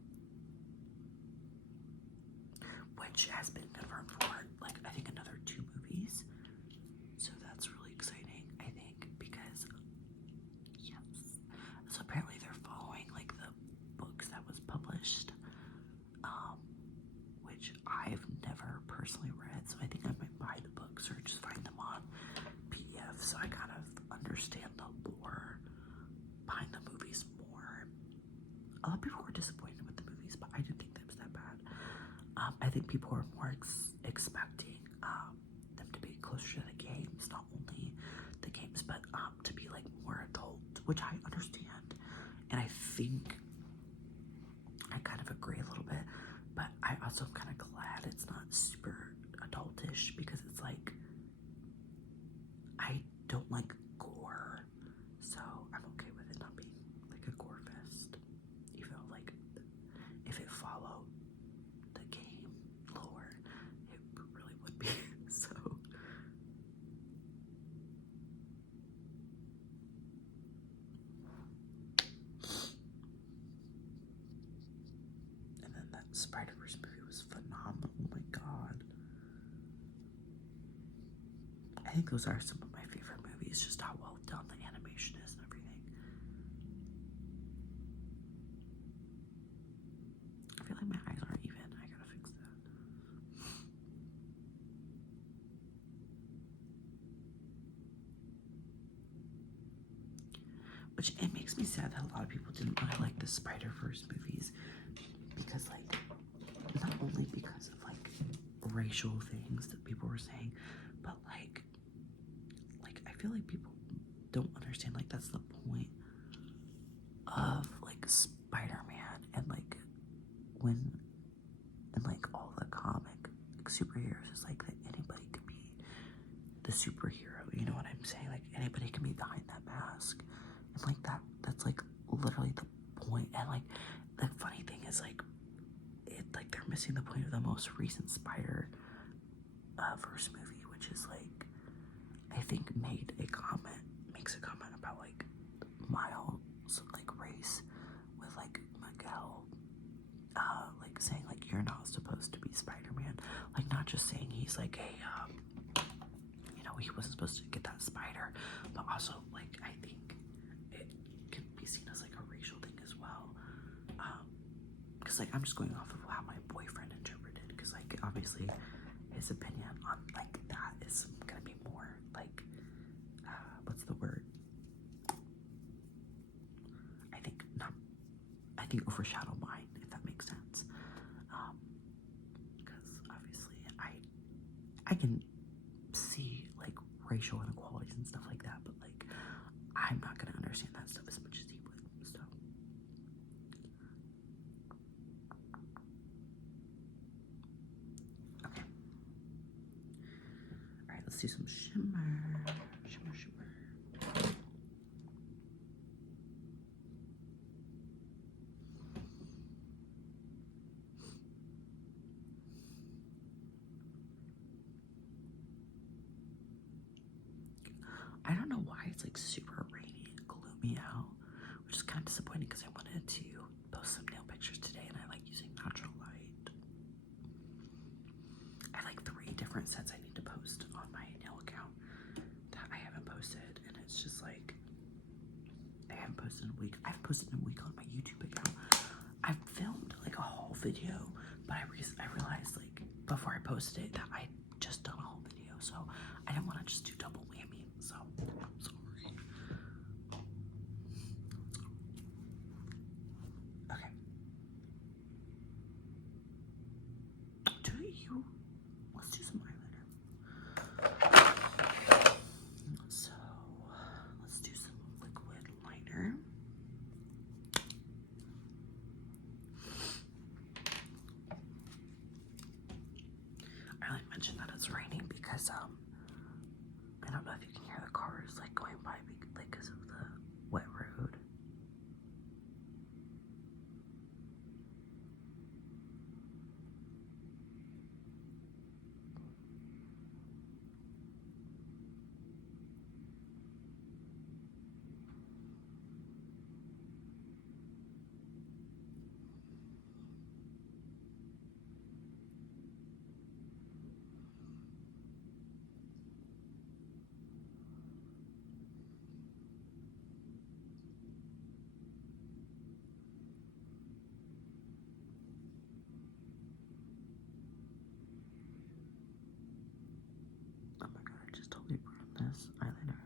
which has been confirmed for like I think another 2 movies. So that's really exciting, I think, because yes. So apparently they're following like the books that was published, which I've never personally read. So I think I might buy the books or just find them on PDF, so I kind of understand the lore behind the movies more. A lot of people were disappointed with the movies, but I didn't think that was that bad. I think people were more expecting them to be closer to the games, not only the games, but to be like more adult, which I understand, and I think I kind of agree a little bit, but I also am kind of glad it's not super adultish, because it's like I don't like gore, so I'm okay with it not being like a gore fest, even though like if it followed the game lore, it really would be. So and then that Spider-Verse movie was phenomenal. Oh my god, I think those are some of my favorite movies, just how well done the animation is and everything. I feel like my eyes aren't even. I gotta fix that. which it makes me sad that a lot of people didn't really like the Spider-Verse movies because, like, not only because of like racial things that people were saying, but like I feel like people don't understand, like, that's the point of like Spider-Man and like when and like all the comic like superheroes is like that anybody could be the superhero, you know what I'm saying? Like anybody can be behind that mask. And like that's like literally the point. And like the funny thing is like they're missing the point of the most recent Spider verse movie, which is like I think makes a comment about like Miles like race with like Miguel like saying like you're not supposed to be Spider-Man, like not just saying he's like a you know, he wasn't supposed to get that spider, but also like I think it can be seen as like a racial thing as well, because like I'm just going off of how my boyfriend interpreted, because like obviously his opinion on like that is gonna be more like what's the word, I think overshadow mine, if that makes sense, because obviously I can see like racial inequalities and stuff like that, but like I'm not gonna understand that stuff as much as he would. So okay, all right, let's do some shimmer. I don't know why it's like super rainy and gloomy out, which is kind of disappointing because I wanted to post some nail pictures today and I like using natural light. I have like 3 different sets I need to post on my nail account that I haven't posted, and it's just like I haven't posted in a week. I've posted in a week on my YouTube account. I've filmed like a whole video, but I realized like before I posted it that I just done a whole video, so I didn't want to just do double whammy. So I'm sorry. Okay. Let's do some eyeliner. So let's do some liquid liner. I only mentioned that it's raining because I don't know if you can hear the cars like going by like because of the wet road. Oh my god, I just totally burned this eyeliner.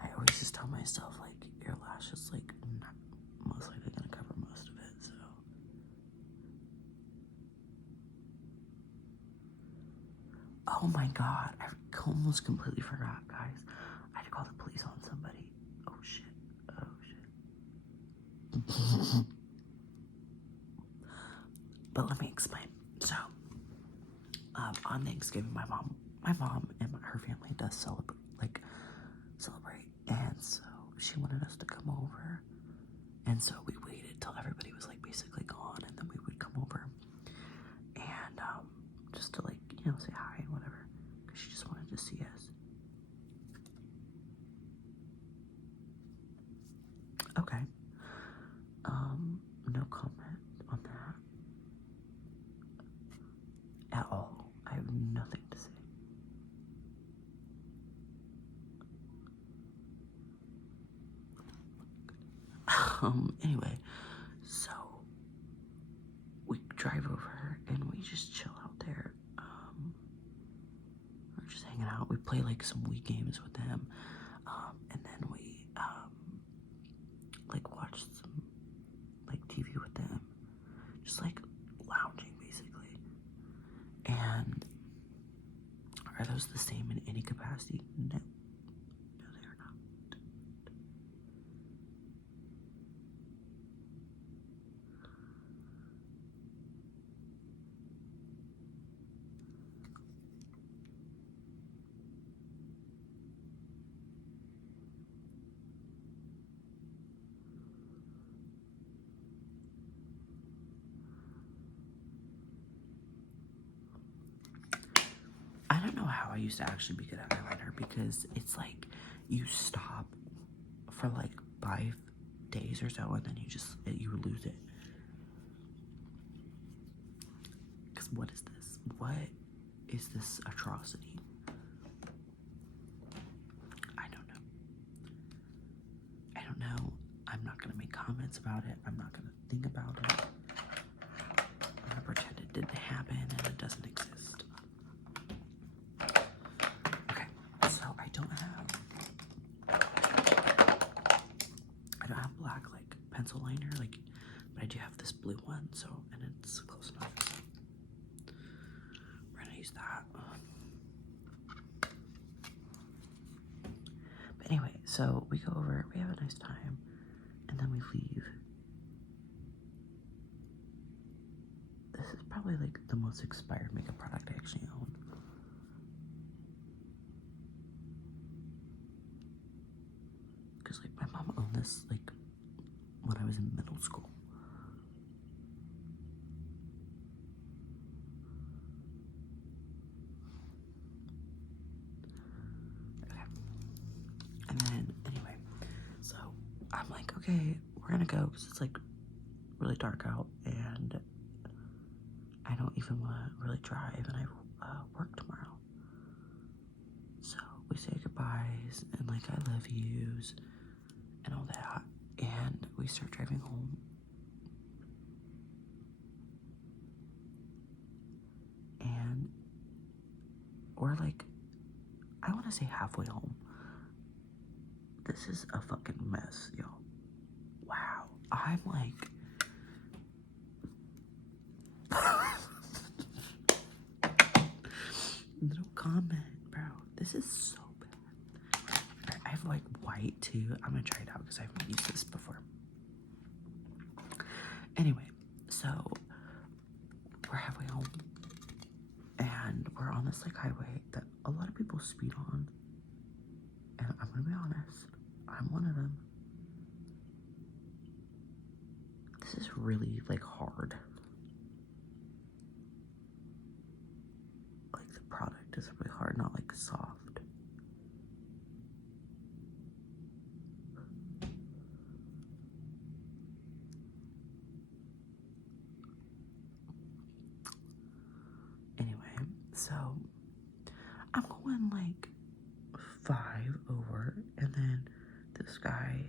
I always just tell myself like your lash is like not most likely gonna cover most of it, so. Oh my god, I almost completely forgot, guys. I had to call the police on somebody. Oh shit. But let me explain. So, on Thanksgiving, my mom and her family does celebrate, and so she wanted us to come over, and so we waited till everybody was like basically gone, and then we would come over, and just to like, you know, say hi and whatever, because she just wanted to see us. Okay. No comment on that at all. I have nothing to say. Anyway, so we drive over and we we're just hanging out. We play like some Wii games with him, and then we like watch some like TV with them, just like lounging basically. And are those the same in any capacity? No, no, they are not. I don't know how I used to actually be good at eyeliner, because it's like you stop for like 5 days or so and then you lose it. Because what is this? What is this atrocity? I don't know. I don't know. I'm not gonna make comments about it. I'm not gonna think about it. I'm gonna pretend it didn't happen and it doesn't exist. Okay, so I don't have black like pencil liner, like, but I do have this blue one, so, and it's close enough. So we're gonna use that. But anyway, so we go over, we have a nice time, and then we leave. This is probably like the most expired makeup product I actually own. Because like my mom owned this like when I was in middle school. Okay. And then anyway, so I'm like, okay, we're gonna go because it's like really dark out and I don't even want to really drive, and I work tomorrow. So we say goodbyes and like I love yous and all that, and we start driving home. And we're like, I want to say halfway home. This is a fucking mess, yo. Wow. I'm like, no comment, bro. This is so bad. I have like white too. I'm gonna try it out because I haven't used this before. Anyway, so we're halfway home and we're on this like highway that a lot of people speed on. And I'm gonna be honest, I'm one of them. This is really like hard. Like the product is really hard, not like soft. Anyway, so I'm going like 5 over, and then this guy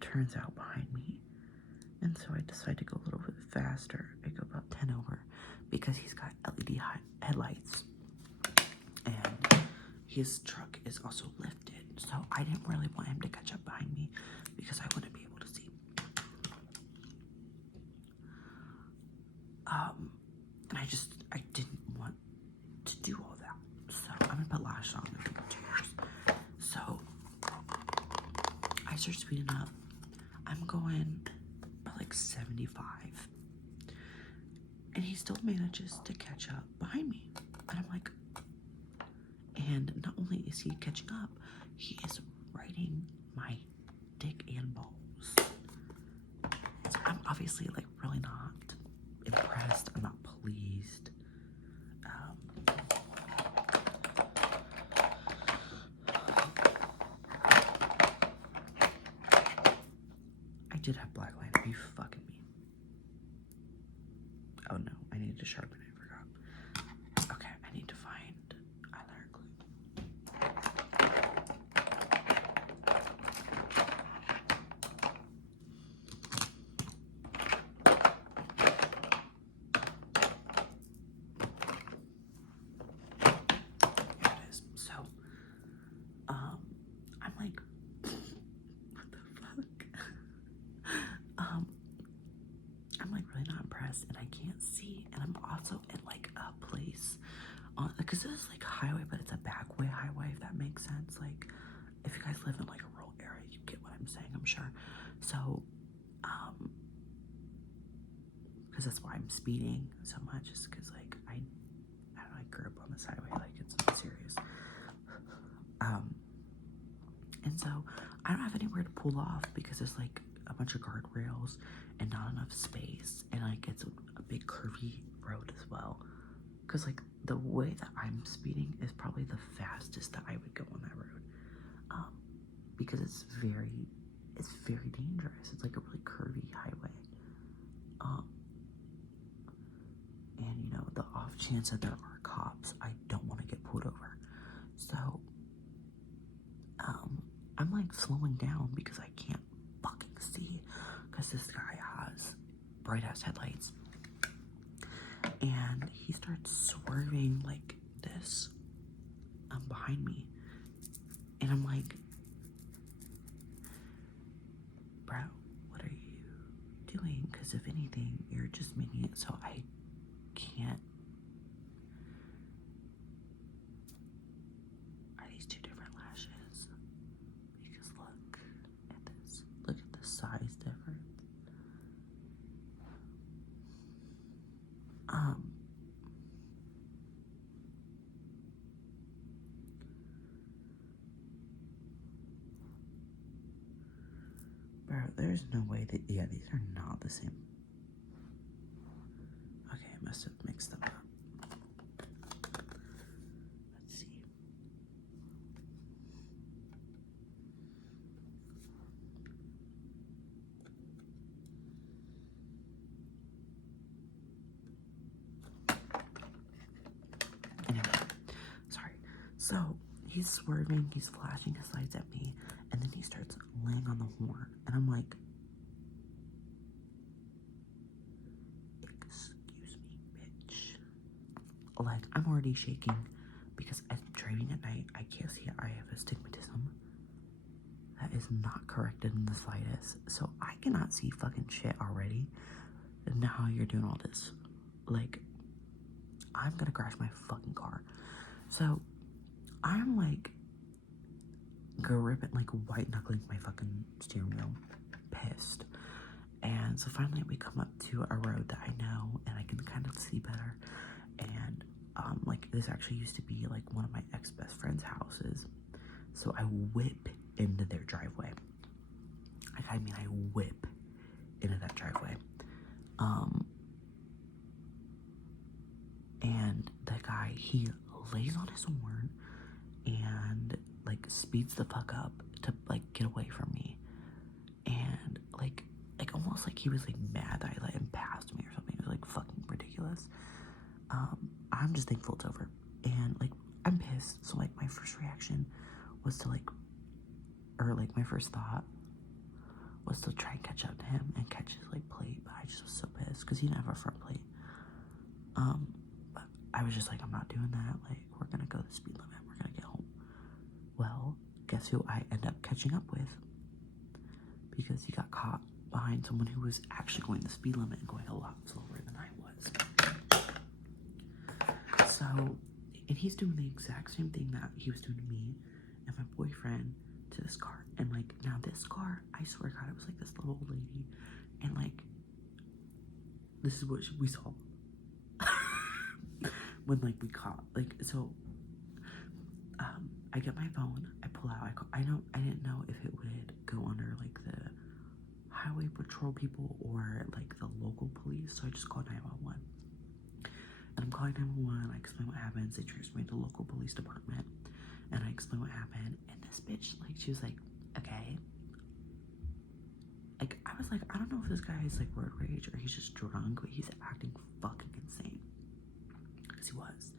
turns out behind me, and so I decide to go a little bit faster. I go about 10 over because he's got LED headlights and his truck is also lifted, so I didn't really want him to catch up behind me because I wouldn't be able to see. And I didn't want to do all that, so I'm gonna put lashes on in 2 years. So I start speeding up. I'm going about like 75, and he still manages to catch up behind me. And I'm like, and not only is he catching up, he is riding my dick and balls. So I'm obviously like really not impressed. I'm not pleased. I did have black line. Are you fucking me? Oh no, I needed to sharpen it. I forgot. Okay, I need to find eyeliner glue. highway, but it's a backway highway, if that makes sense. Like, if you guys live in like a rural area, you get what I'm saying, I'm sure. So, because that's why I'm speeding so much, is because like I don't know, I grew up on this highway, like it's serious. And so I don't have anywhere to pull off because there's like a bunch of guardrails and not enough space, and like it's a big curvy road as well. Because like the way that I'm speeding is probably the fastest that I would go on that road, because it's very dangerous. It's like a really curvy highway, and you know, the off chance that there are cops, I don't want to get pulled over. So I'm like slowing down because I can't fucking see, because this guy has bright ass headlights, and he starts swerving like this behind me, and I'm like, bro, what are you doing? Because if anything, you're just making it so I can't. Are these two different lashes? Because look at this. Look at the size difference. Bro, there's no way that, yeah, these are not the same. Okay, I must have mixed them up. Let's see. Anyway, sorry. So he's swerving, he's flashing his lights at me, and then he starts laying on the horn, and I'm like, excuse me, bitch. Like, I'm already shaking because I'm driving at night. I can't see it. I have astigmatism. That is not corrected in the slightest. So I cannot see fucking shit already. And now you're doing all this. Like, I'm gonna crash my fucking car. So I'm like gripping, like white knuckling my fucking steering wheel, pissed. And so finally we come up to a road that I know and I can kind of see better. And like, this actually used to be like one of my ex-best friend's houses. So I whip into their driveway. Like, I mean, I whip into that driveway. And the guy, he lays on his horn and like speeds the fuck up to like get away from me. And like almost like he was like mad that I let him past me or something. It was like fucking ridiculous. I'm just thankful it's over. And like, I'm pissed. So like, my first reaction was to like, or like my first thought was to try and catch up to him and catch his like plate, but I just was so pissed because he didn't have a front plate. But I was just like, I'm not doing that. Like, we're gonna go the speed limit. We're gonna get home. Well, guess who I end up catching up with? Because he got caught behind someone who was actually going the speed limit and going a lot slower than I was. So, and he's doing the exact same thing that he was doing to me and my boyfriend to this car. And like, now this car, I swear to God, it was like this little old lady. And like, this is what we saw when like we caught, like, so I get my phone, I pull out, I didn't know if it would go under like the highway patrol people or like the local police, so I just called 911. And I'm calling 911, I explain what happens, they transfer me to the local police department, and I explain what happened, and this bitch, like, she was like, okay. Like, I was like, I don't know if this guy is like road rage or he's just drunk, but he's acting fucking insane. Because he was.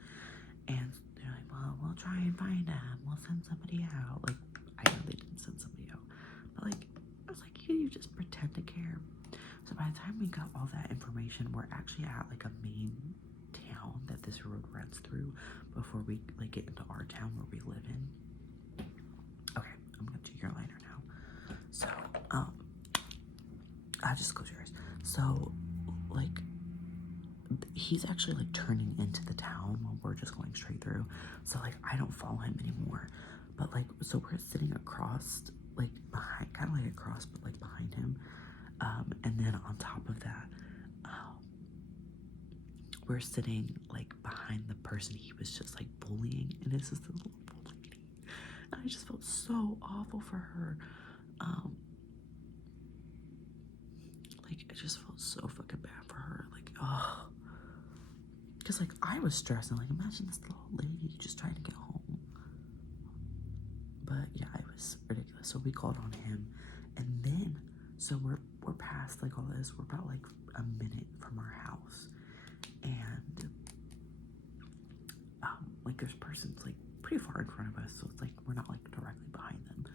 And they're like, well, we'll try and find him. We'll send somebody out. Like, I know they didn't send somebody out. But like, I was like, you just pretend to care. So by the time we got all that information, we're actually at like a main town that this road runs through before we like get into our town where we live in. Okay, I'm gonna do your liner now. So, just close your eyes. So, like, he's actually like turning into the town while we're just going straight through. So like I don't follow him anymore. But like, so we're sitting across, like behind, kind of like across, but like behind him. And then on top of that, we're sitting like behind the person he was just like bullying, and it's this little lady. And I just felt so awful for her. Like I just felt so fucking bad for her. Like, oh, because like I was stressing. Like, imagine this little lady just trying to get home. But yeah, it was ridiculous. So we called on him, and then so we're past like all this. We're about like a minute from our house, and like there's persons like pretty far in front of us, so it's like we're not like directly behind them.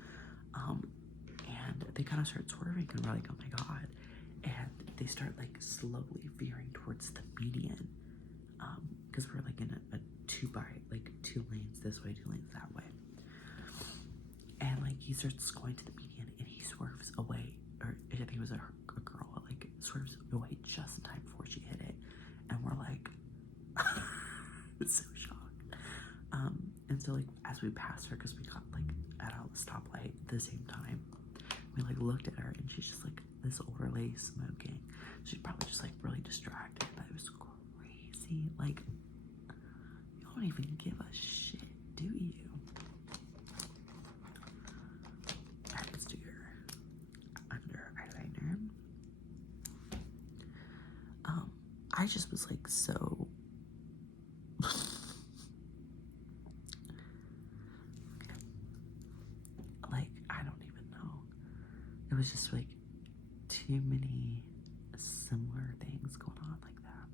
And they kind of start swerving, and we're like, oh my god. And they start like slowly veering towards the median, because we're like in a two lanes this way, 2 lanes that way. And like he starts going to the median, and he swerves away, or I think it was a girl, like swerves away just in time before she hit it, and we're like so shocked. And so like as we passed her, because we got like at a stoplight at the same time, we like looked at her, and she's just like this older lady smoking. She's probably just like really distracted, but it was crazy. Like, you don't even give a shit, do you? Alright, let's do your under eyeliner. I just was like so like, I don't even know. It was just like too many similar things going on like that.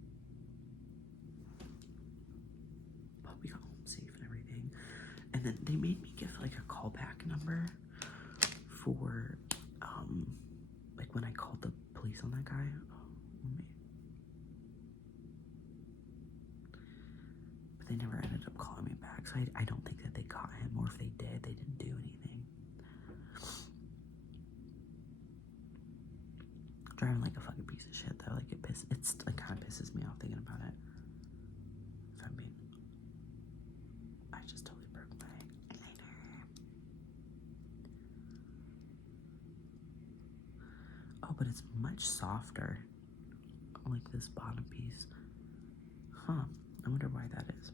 But we got home safe and everything. And then they made me give like a callback number for like when I called the police on that guy. But they never ended up calling me back, so I don't think that they caught him, or if they did, they didn't do anything. Driving like a fucking piece of shit though. Like it's like kind of pisses me off thinking about it. If I mean, I just totally broke my eyeliner. Oh, but it's much softer. Like this bottom piece. Huh. I wonder why that is.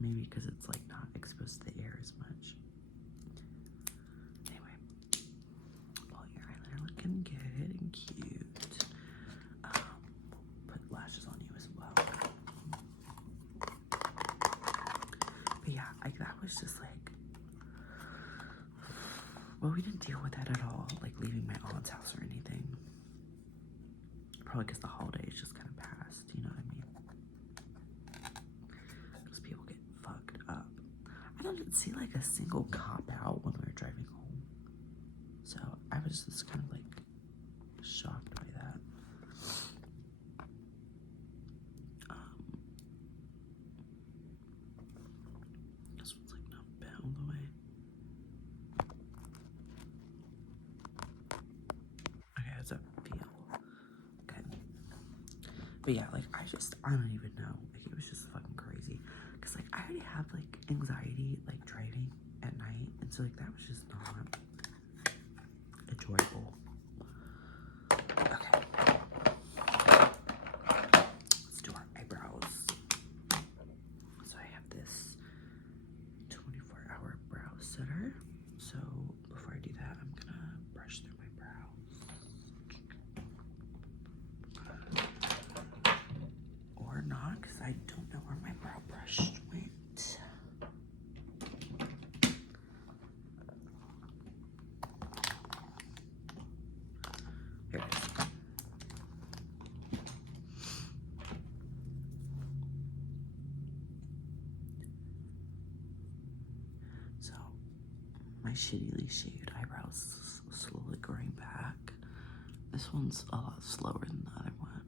Maybe because it's like not exposed to the air as much. Anyway. Well, your eyeliner looking good and cute. Put lashes on you as well. But yeah, like that was just like, well, we didn't deal with that at all, like leaving my aunt's house or anything. Probably because the holidays just kind of passed, you know what I mean? Because people get fucked up. I didn't see like a single cop out when we were driving home. So I was just kind of like shocked by that. This one's like not bad all the way. Okay, how's that feel? Okay. But yeah, like I don't even know. Like it was just fucking crazy. Cause like I already have like anxiety like driving at night, and so like that was just not enjoyable. Okay. Let's do our eyebrows. So I have this 24-hour brow setter. So before I do that, I'm gonna brush through my brows. Or not, because I don't know where my brow brush went. Here it is. So, my shittily shaved eyebrows slowly growing back. This one's a lot slower than the other one.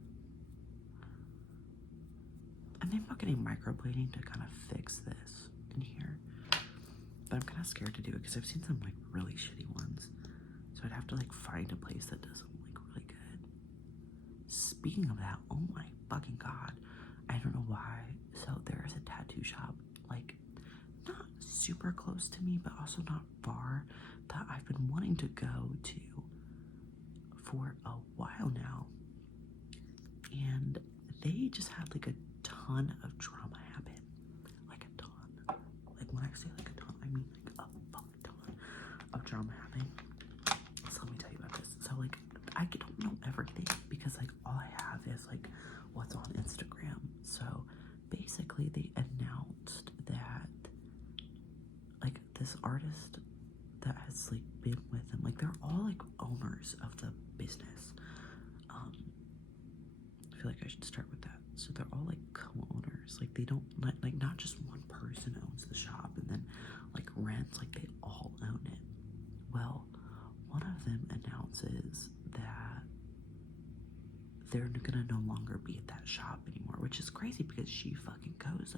I'm thinking about getting microblading to kind of fix this in here. But I'm kind of scared to do it because I've seen some like really shitty ones. So I'd have to like find a place that does them like really good. Speaking of that, oh my fucking god. I don't know why. So there's a tattoo shop, like, not super close to me, but also not far, that I've been wanting to go to for a while now. And they just had like a ton of drama happen. Like a ton. Like when I say like a ton, I mean like a fuck ton of drama happening. So let me tell you about this. So like I don't know everything because like all I have is like what's on Instagram. So basically they announced that like this artist that has like been with them, like they're all like owners of the business. I feel like I should start with that. So they're all like co-owners. Like they don't like not just one person owns the shop and then like rents, like they all own it. Well, one of them announces that they're gonna no longer be at that shop anymore, which is crazy because she fucking co-owns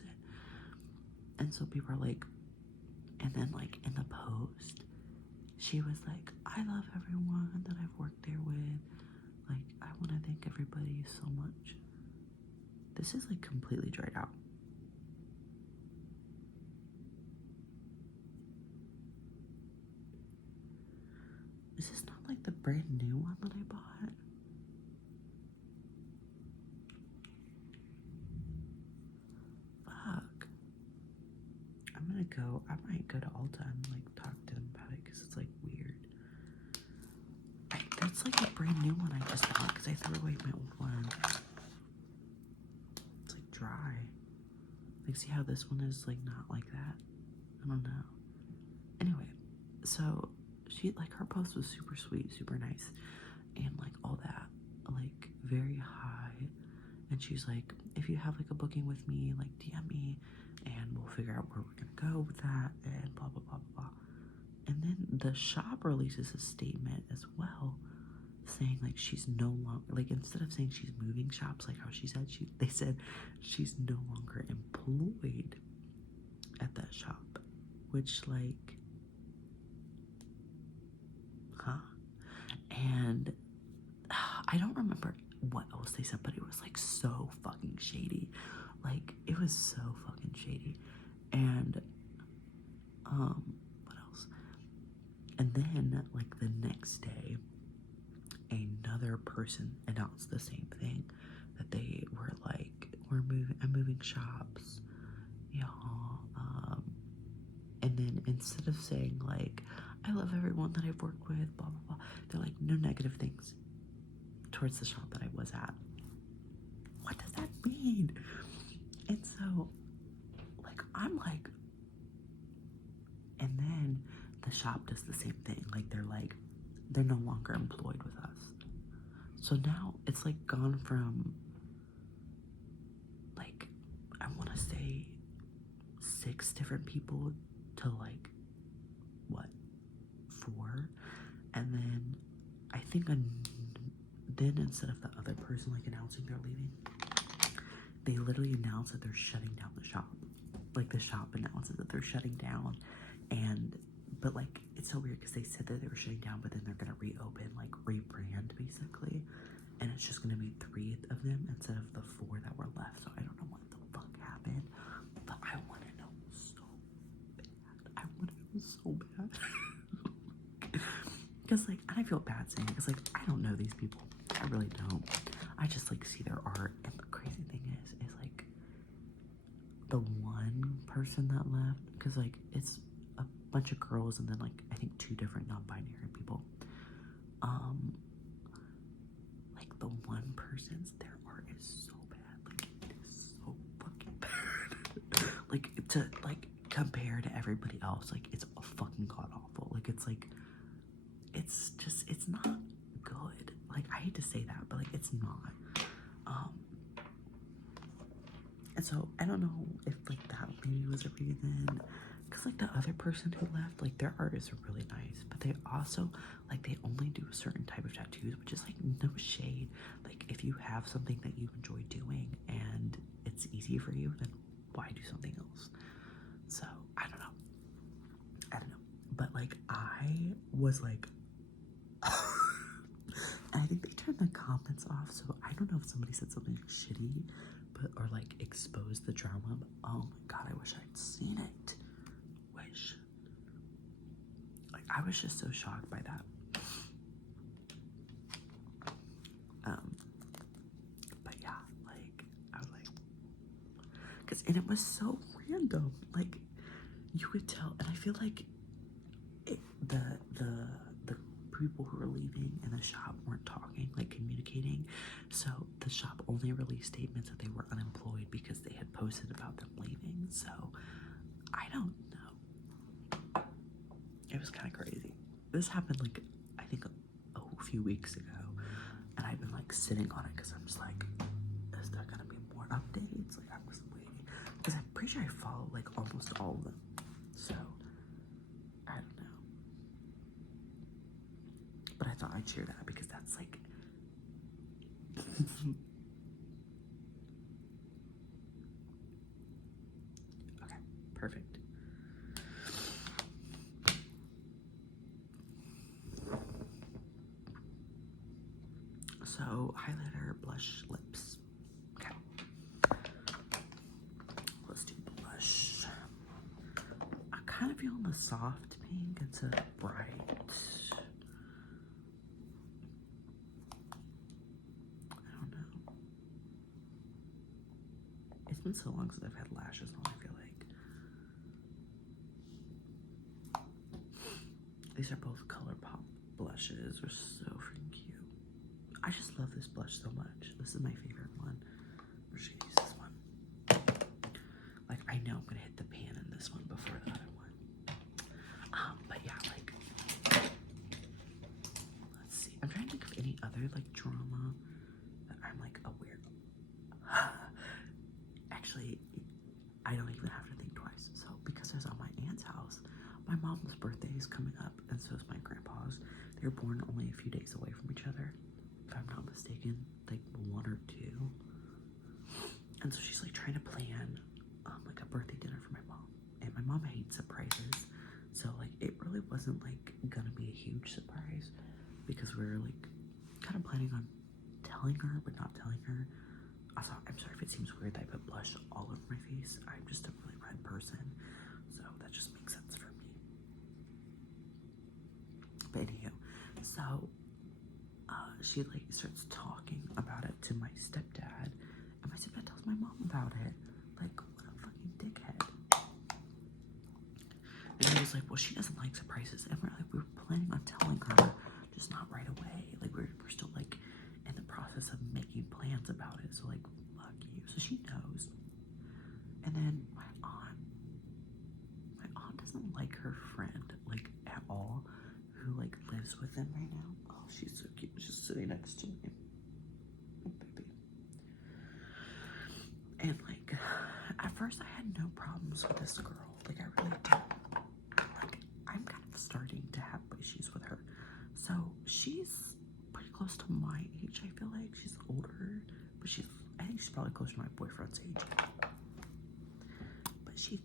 it. And so people are like, and then like in the post, she was like, I love everyone that I've worked there with. Like, I want to thank everybody so much. This is like completely dried out. Is this not like the brand new one that I bought? Fuck. I might go to Ulta and like talk to them about it because it's like weird. That's like a brand new one I just bought because I threw away my old one. It's like dry. Like, see how this one is like not like that? I don't know. Anyway, so she like her post was super sweet, super nice, and like all that, like very high. And she's like, if you have like a booking with me, like DM me, and we'll figure out where we're gonna go with that, and blah blah blah blah blah. And then the shop releases a statement as well, saying like she's no longer, like instead of saying she's moving shops, like how she said, they said she's no longer employed at that shop, which like, huh? And I don't remember what else they said, but it was like so fucking shady. Like it was so fucking shady. And what else? And then like the next day, another person announced the same thing, that they were like, I'm moving shops, yeah. And then instead of saying like, I love everyone that I've worked with, blah blah blah, they're like, no negative things towards the shop that I was at. What does that mean? And so like I'm like, and then the shop does the same thing, like they're no longer employed with us. So now it's like gone from like, I want to say 6 different people to like, what, 4? And then I think then instead of the other person like announcing they're leaving, they literally announce that they're shutting down the shop. Like the shop announces that they're shutting down, but like it's so weird because they said that they were shutting down, but then they're gonna reopen, like rebrand basically, and it's just gonna be 3 of them instead of the 4 that were left. So I don't know what the fuck happened, but I want to know so bad. I want to know so bad. Because like, I feel bad saying it because like I don't know these people. I really don't. I just like see their art, and the crazy thing is like the one person that left, because like it's a bunch of girls and then like I think 2 different non-binary people. Like the one person's, their art is so bad. Like it is so fucking bad. Like to like compare to everybody else, like it's fucking god awful. Like it's not good. Like I hate to say that, but like it's not. And so I don't know if like that maybe was a reason, because like the other person who left, like their art is really nice, but they also like they only do a certain type of tattoos, which is like no shade. Like if you have something that you enjoy doing and it's easy for you, then why do something else? So I don't know, but like I was like, I think they turn the comments off, so I don't know if somebody said something shitty, but or like exposed the drama. But oh my god, I wish I'd seen it. Wish. Like I was just so shocked by that. But yeah, like I was like, and it was so random. Like you could tell, and I feel like the people who were leaving in the shop weren't talking, like communicating. So the shop only released statements that they were unemployed because they had posted about them leaving. So I don't know. It was kind of crazy. This happened like I think a few weeks ago, and I've been like sitting on it because I'm just like, is there gonna be more updates? Like I'm just waiting because I'm pretty sure I follow like almost all of them. So I don't know. But I thought I'd share that because that's like okay, perfect. So highlighter, blush, lips. Okay. Let's do blush. I'm kind of feeling the soft pink. It's a bright. It's been so long since I've had lashes on, I feel like. These are both ColourPop blushes. They're so freaking cute. I just love this blush so much. This is my favorite one. I'm just gonna use this one. Like, I know I'm gonna hit the pan in this one before the other one. But yeah, like, let's see. I'm trying to think of any other, like, drama that I'm, like, aware of. Actually, I don't even have to think twice. So, because I was at my aunt's house, my mom's birthday is coming up, and so is my grandpa's. They were born only a few days away from each other, if I'm not mistaken, like 1 or 2. And so she's like trying to plan like a birthday dinner for my mom. And my mom hates surprises, so like it really wasn't like gonna be a huge surprise because we were like kind of planning on telling her but not telling her. Also, I'm sorry if it seems weird that I put blush all over my face. I'm just a really red person, so that just makes sense for me. But anywho, so she like starts talking about it to my stepdad, and my stepdad tells my mom about it. Like, what a fucking dickhead. And he was like, well, she doesn't like surprises, and we were planning on telling her, just not right away. Like we're still like in the process of making plans about it, so like fuck you. So she knows. And then my aunt doesn't like her friend like at all, who like lives with them right now. Oh, she's so cute. She's sitting next to me. Oh, baby. And like at first I had no problems with this girl. Like I really don't. Like I'm kind of starting to have issues with her. So she's pretty close to my age, I feel like. She's older, but I think she's probably close to my boyfriend's age. But she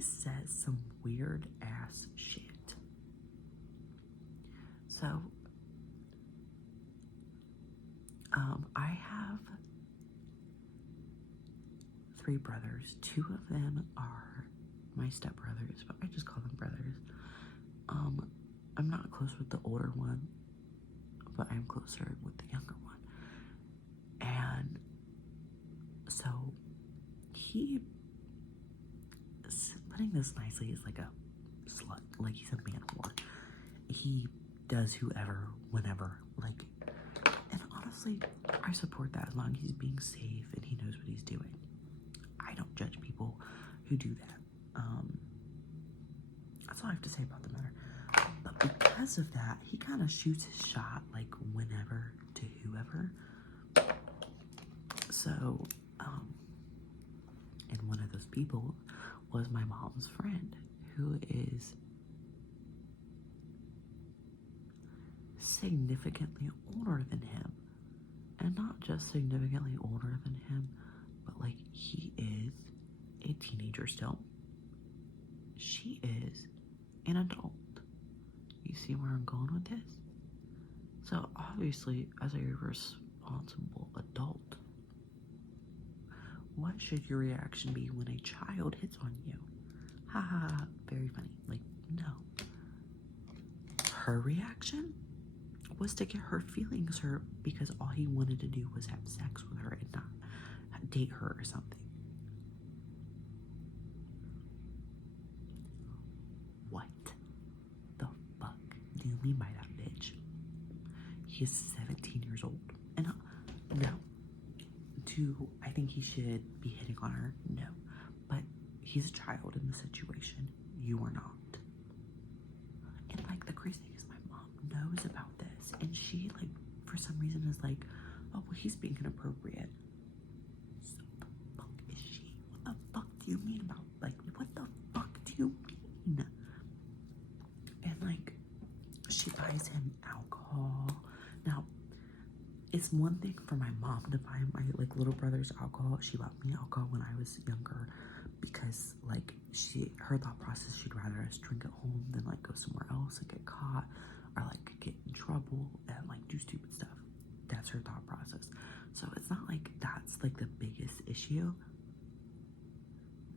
says some weird ass shit. So I have 3 brothers. 2 of them are my stepbrothers, but I just call them brothers. I'm not close with the older one, but I'm closer with the younger one. And so he, putting this nicely, is like a slut. Like he's a man whore. He does whoever, whenever. Like, and honestly, I support that as long as he's being safe and he knows what he's doing. I don't judge people who do that. That's all I have to say about the matter. But because of that, he kind of shoots his shot like whenever to whoever. So, and one of those people was my mom's friend, who is significantly older than him. And not just significantly older than him, but like he is a teenager still. She is an adult. You see where I'm going with this? So obviously, as a responsible adult, what should your reaction be when a child hits on you? Ha ha ha, very funny. Like, no. Her reaction was to get her feelings hurt because all he wanted to do was have sex with her and not date her or something. What the fuck do you mean by that, bitch? He is 17 years old. And no. Do I think he should be hitting on her? No. But he's a child in the situation. You are not. And like the crazy thing is my mom knows about this. And she like for some reason is like, oh well, he's being inappropriate. So the fuck is she? What the fuck do you mean about like what the fuck do you mean? And like she buys him alcohol. Now it's one thing for my mom to buy my like little brother's alcohol. She bought me alcohol when I was younger because like her thought process, she'd rather us drink at home than like go somewhere else and get caught or like get in trouble and like do stupid stuff. That's her thought process. So it's not like that's like the biggest issue,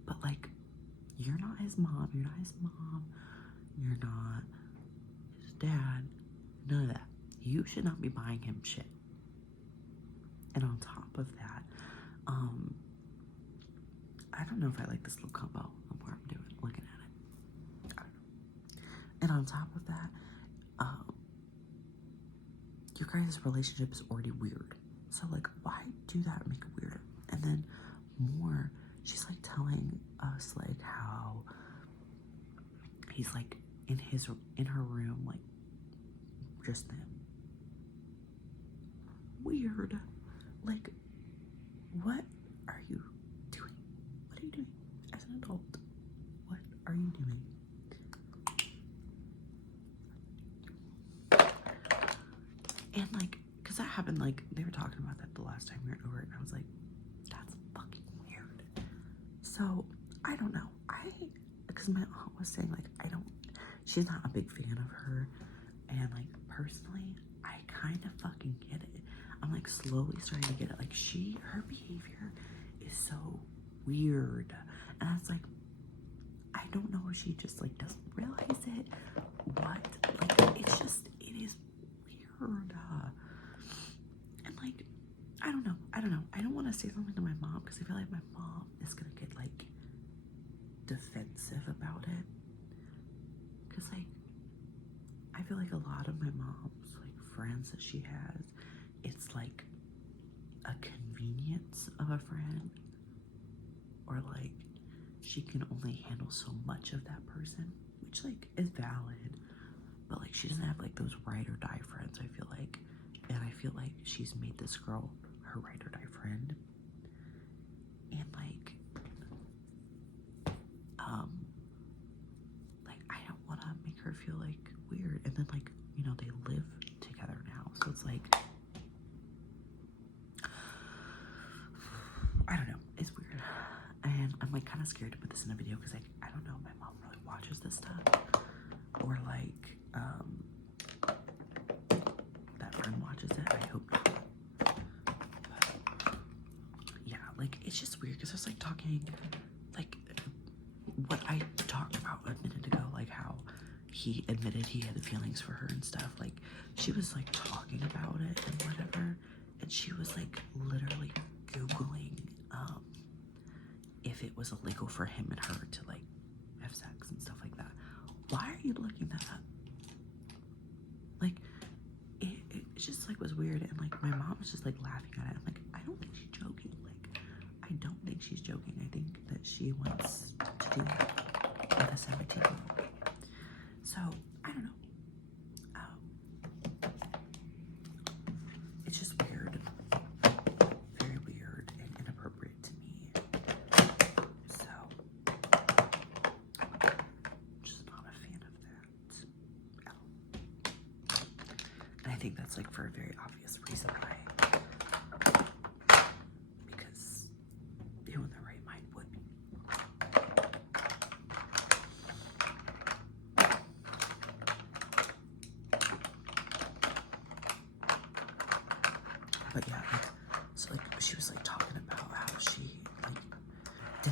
but like you're not his mom, you're not his mom, you're not his dad, none of that. You should not be buying him shit. And on top of that, I don't know if I like this little combo of what I'm doing, looking at it. I don't know. And on top of that, your guys' relationship is already weird. So like, why do that and make it weirder? And then more, she's like telling us like how he's like in her room, like just them. Weird. Like, what are you doing? What are you doing as an adult? What are you doing? And like, cause that happened, like they were talking about that the last time we were over, and I was like, that's fucking weird. So I don't know. Because my aunt was saying like she's not a big fan of her, and like personally, I kind of fucking get it. I'm like slowly starting to get it. Like her behavior is so weird. And I was like, I don't know if she just like doesn't realize it. What? Like, it is weird. And like, I don't know. I don't want to say something to my mom because I feel like my mom is going to get like defensive about it. Because like, I feel like a lot of my mom's like friends that she has, it's like a convenience of a friend, or like she can only handle so much of that person, which like is valid, but like she doesn't have like those ride or die friends, I feel like. And I feel like she's made this girl her ride or die friend, and like I don't want to make her feel like weird. And then like, you know, they live together now, so it's like, I don't know, it's weird. And I'm like kind of scared to put this in a video because like, I don't know, my mom really watches this stuff, or like that friend watches it. I hope not. But yeah, like it's just weird because I was like talking like what I talked about a minute ago, like how he admitted he had feelings for her and stuff. Like she was like talking about it and whatever, and she was like literally Googling if it was illegal for him and her to like have sex and stuff like that. Why are you looking that up? Like it just like was weird, and like my mom was just like laughing at it. I'm like, I don't think she's joking. Like I don't think she's joking. I think that she wants to do it with a 17-year-old. So I don't know. It's just weird, very weird and inappropriate to me. So I'm just not a fan of that at all. And I think that's like for a very obvious reason why. Because who in their right mind would?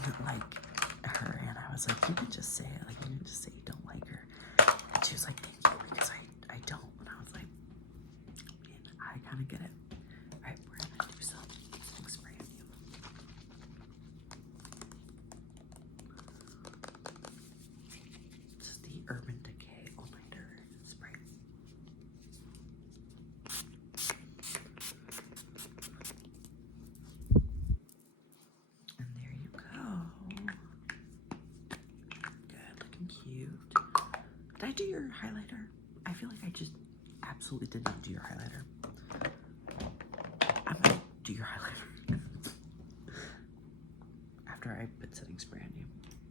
didn't like her, and I was like, you can just say it. Like, you can just say you don't like her. And she was like, thank you, because I don't. And I was like, man, I kind of get it. All right, we're gonna do some spray on you. This is the Urban Decay All Nighter spray. And there you go. Good, looking cute. Did I do your highlighter? I feel like I just absolutely did not do your highlighter. I'm gonna do your highlighter after I put setting spray on you.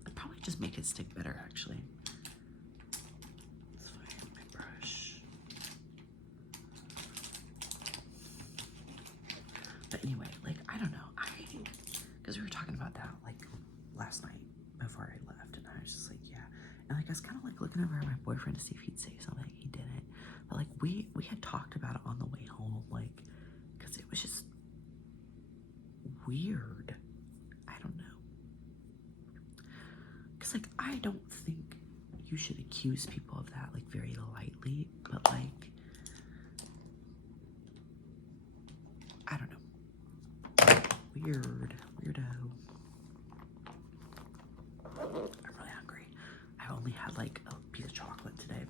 I'd probably just make it stick better, actually. So I have my brush. But anyway, like, I don't know. Because we were talking about that, like, last night before I left, and I was just like, yeah. And, like, I was kind of, like, looking over at my boyfriend to see if he'd say something. He didn't. But, like, we had talked about it on the way home, like, because it was just weird. I don't know. Because, like, I don't think you should accuse people of that, like, very lightly. But, like, I don't know. Weirdo. I'm really hungry. I've only had like a piece of chocolate today.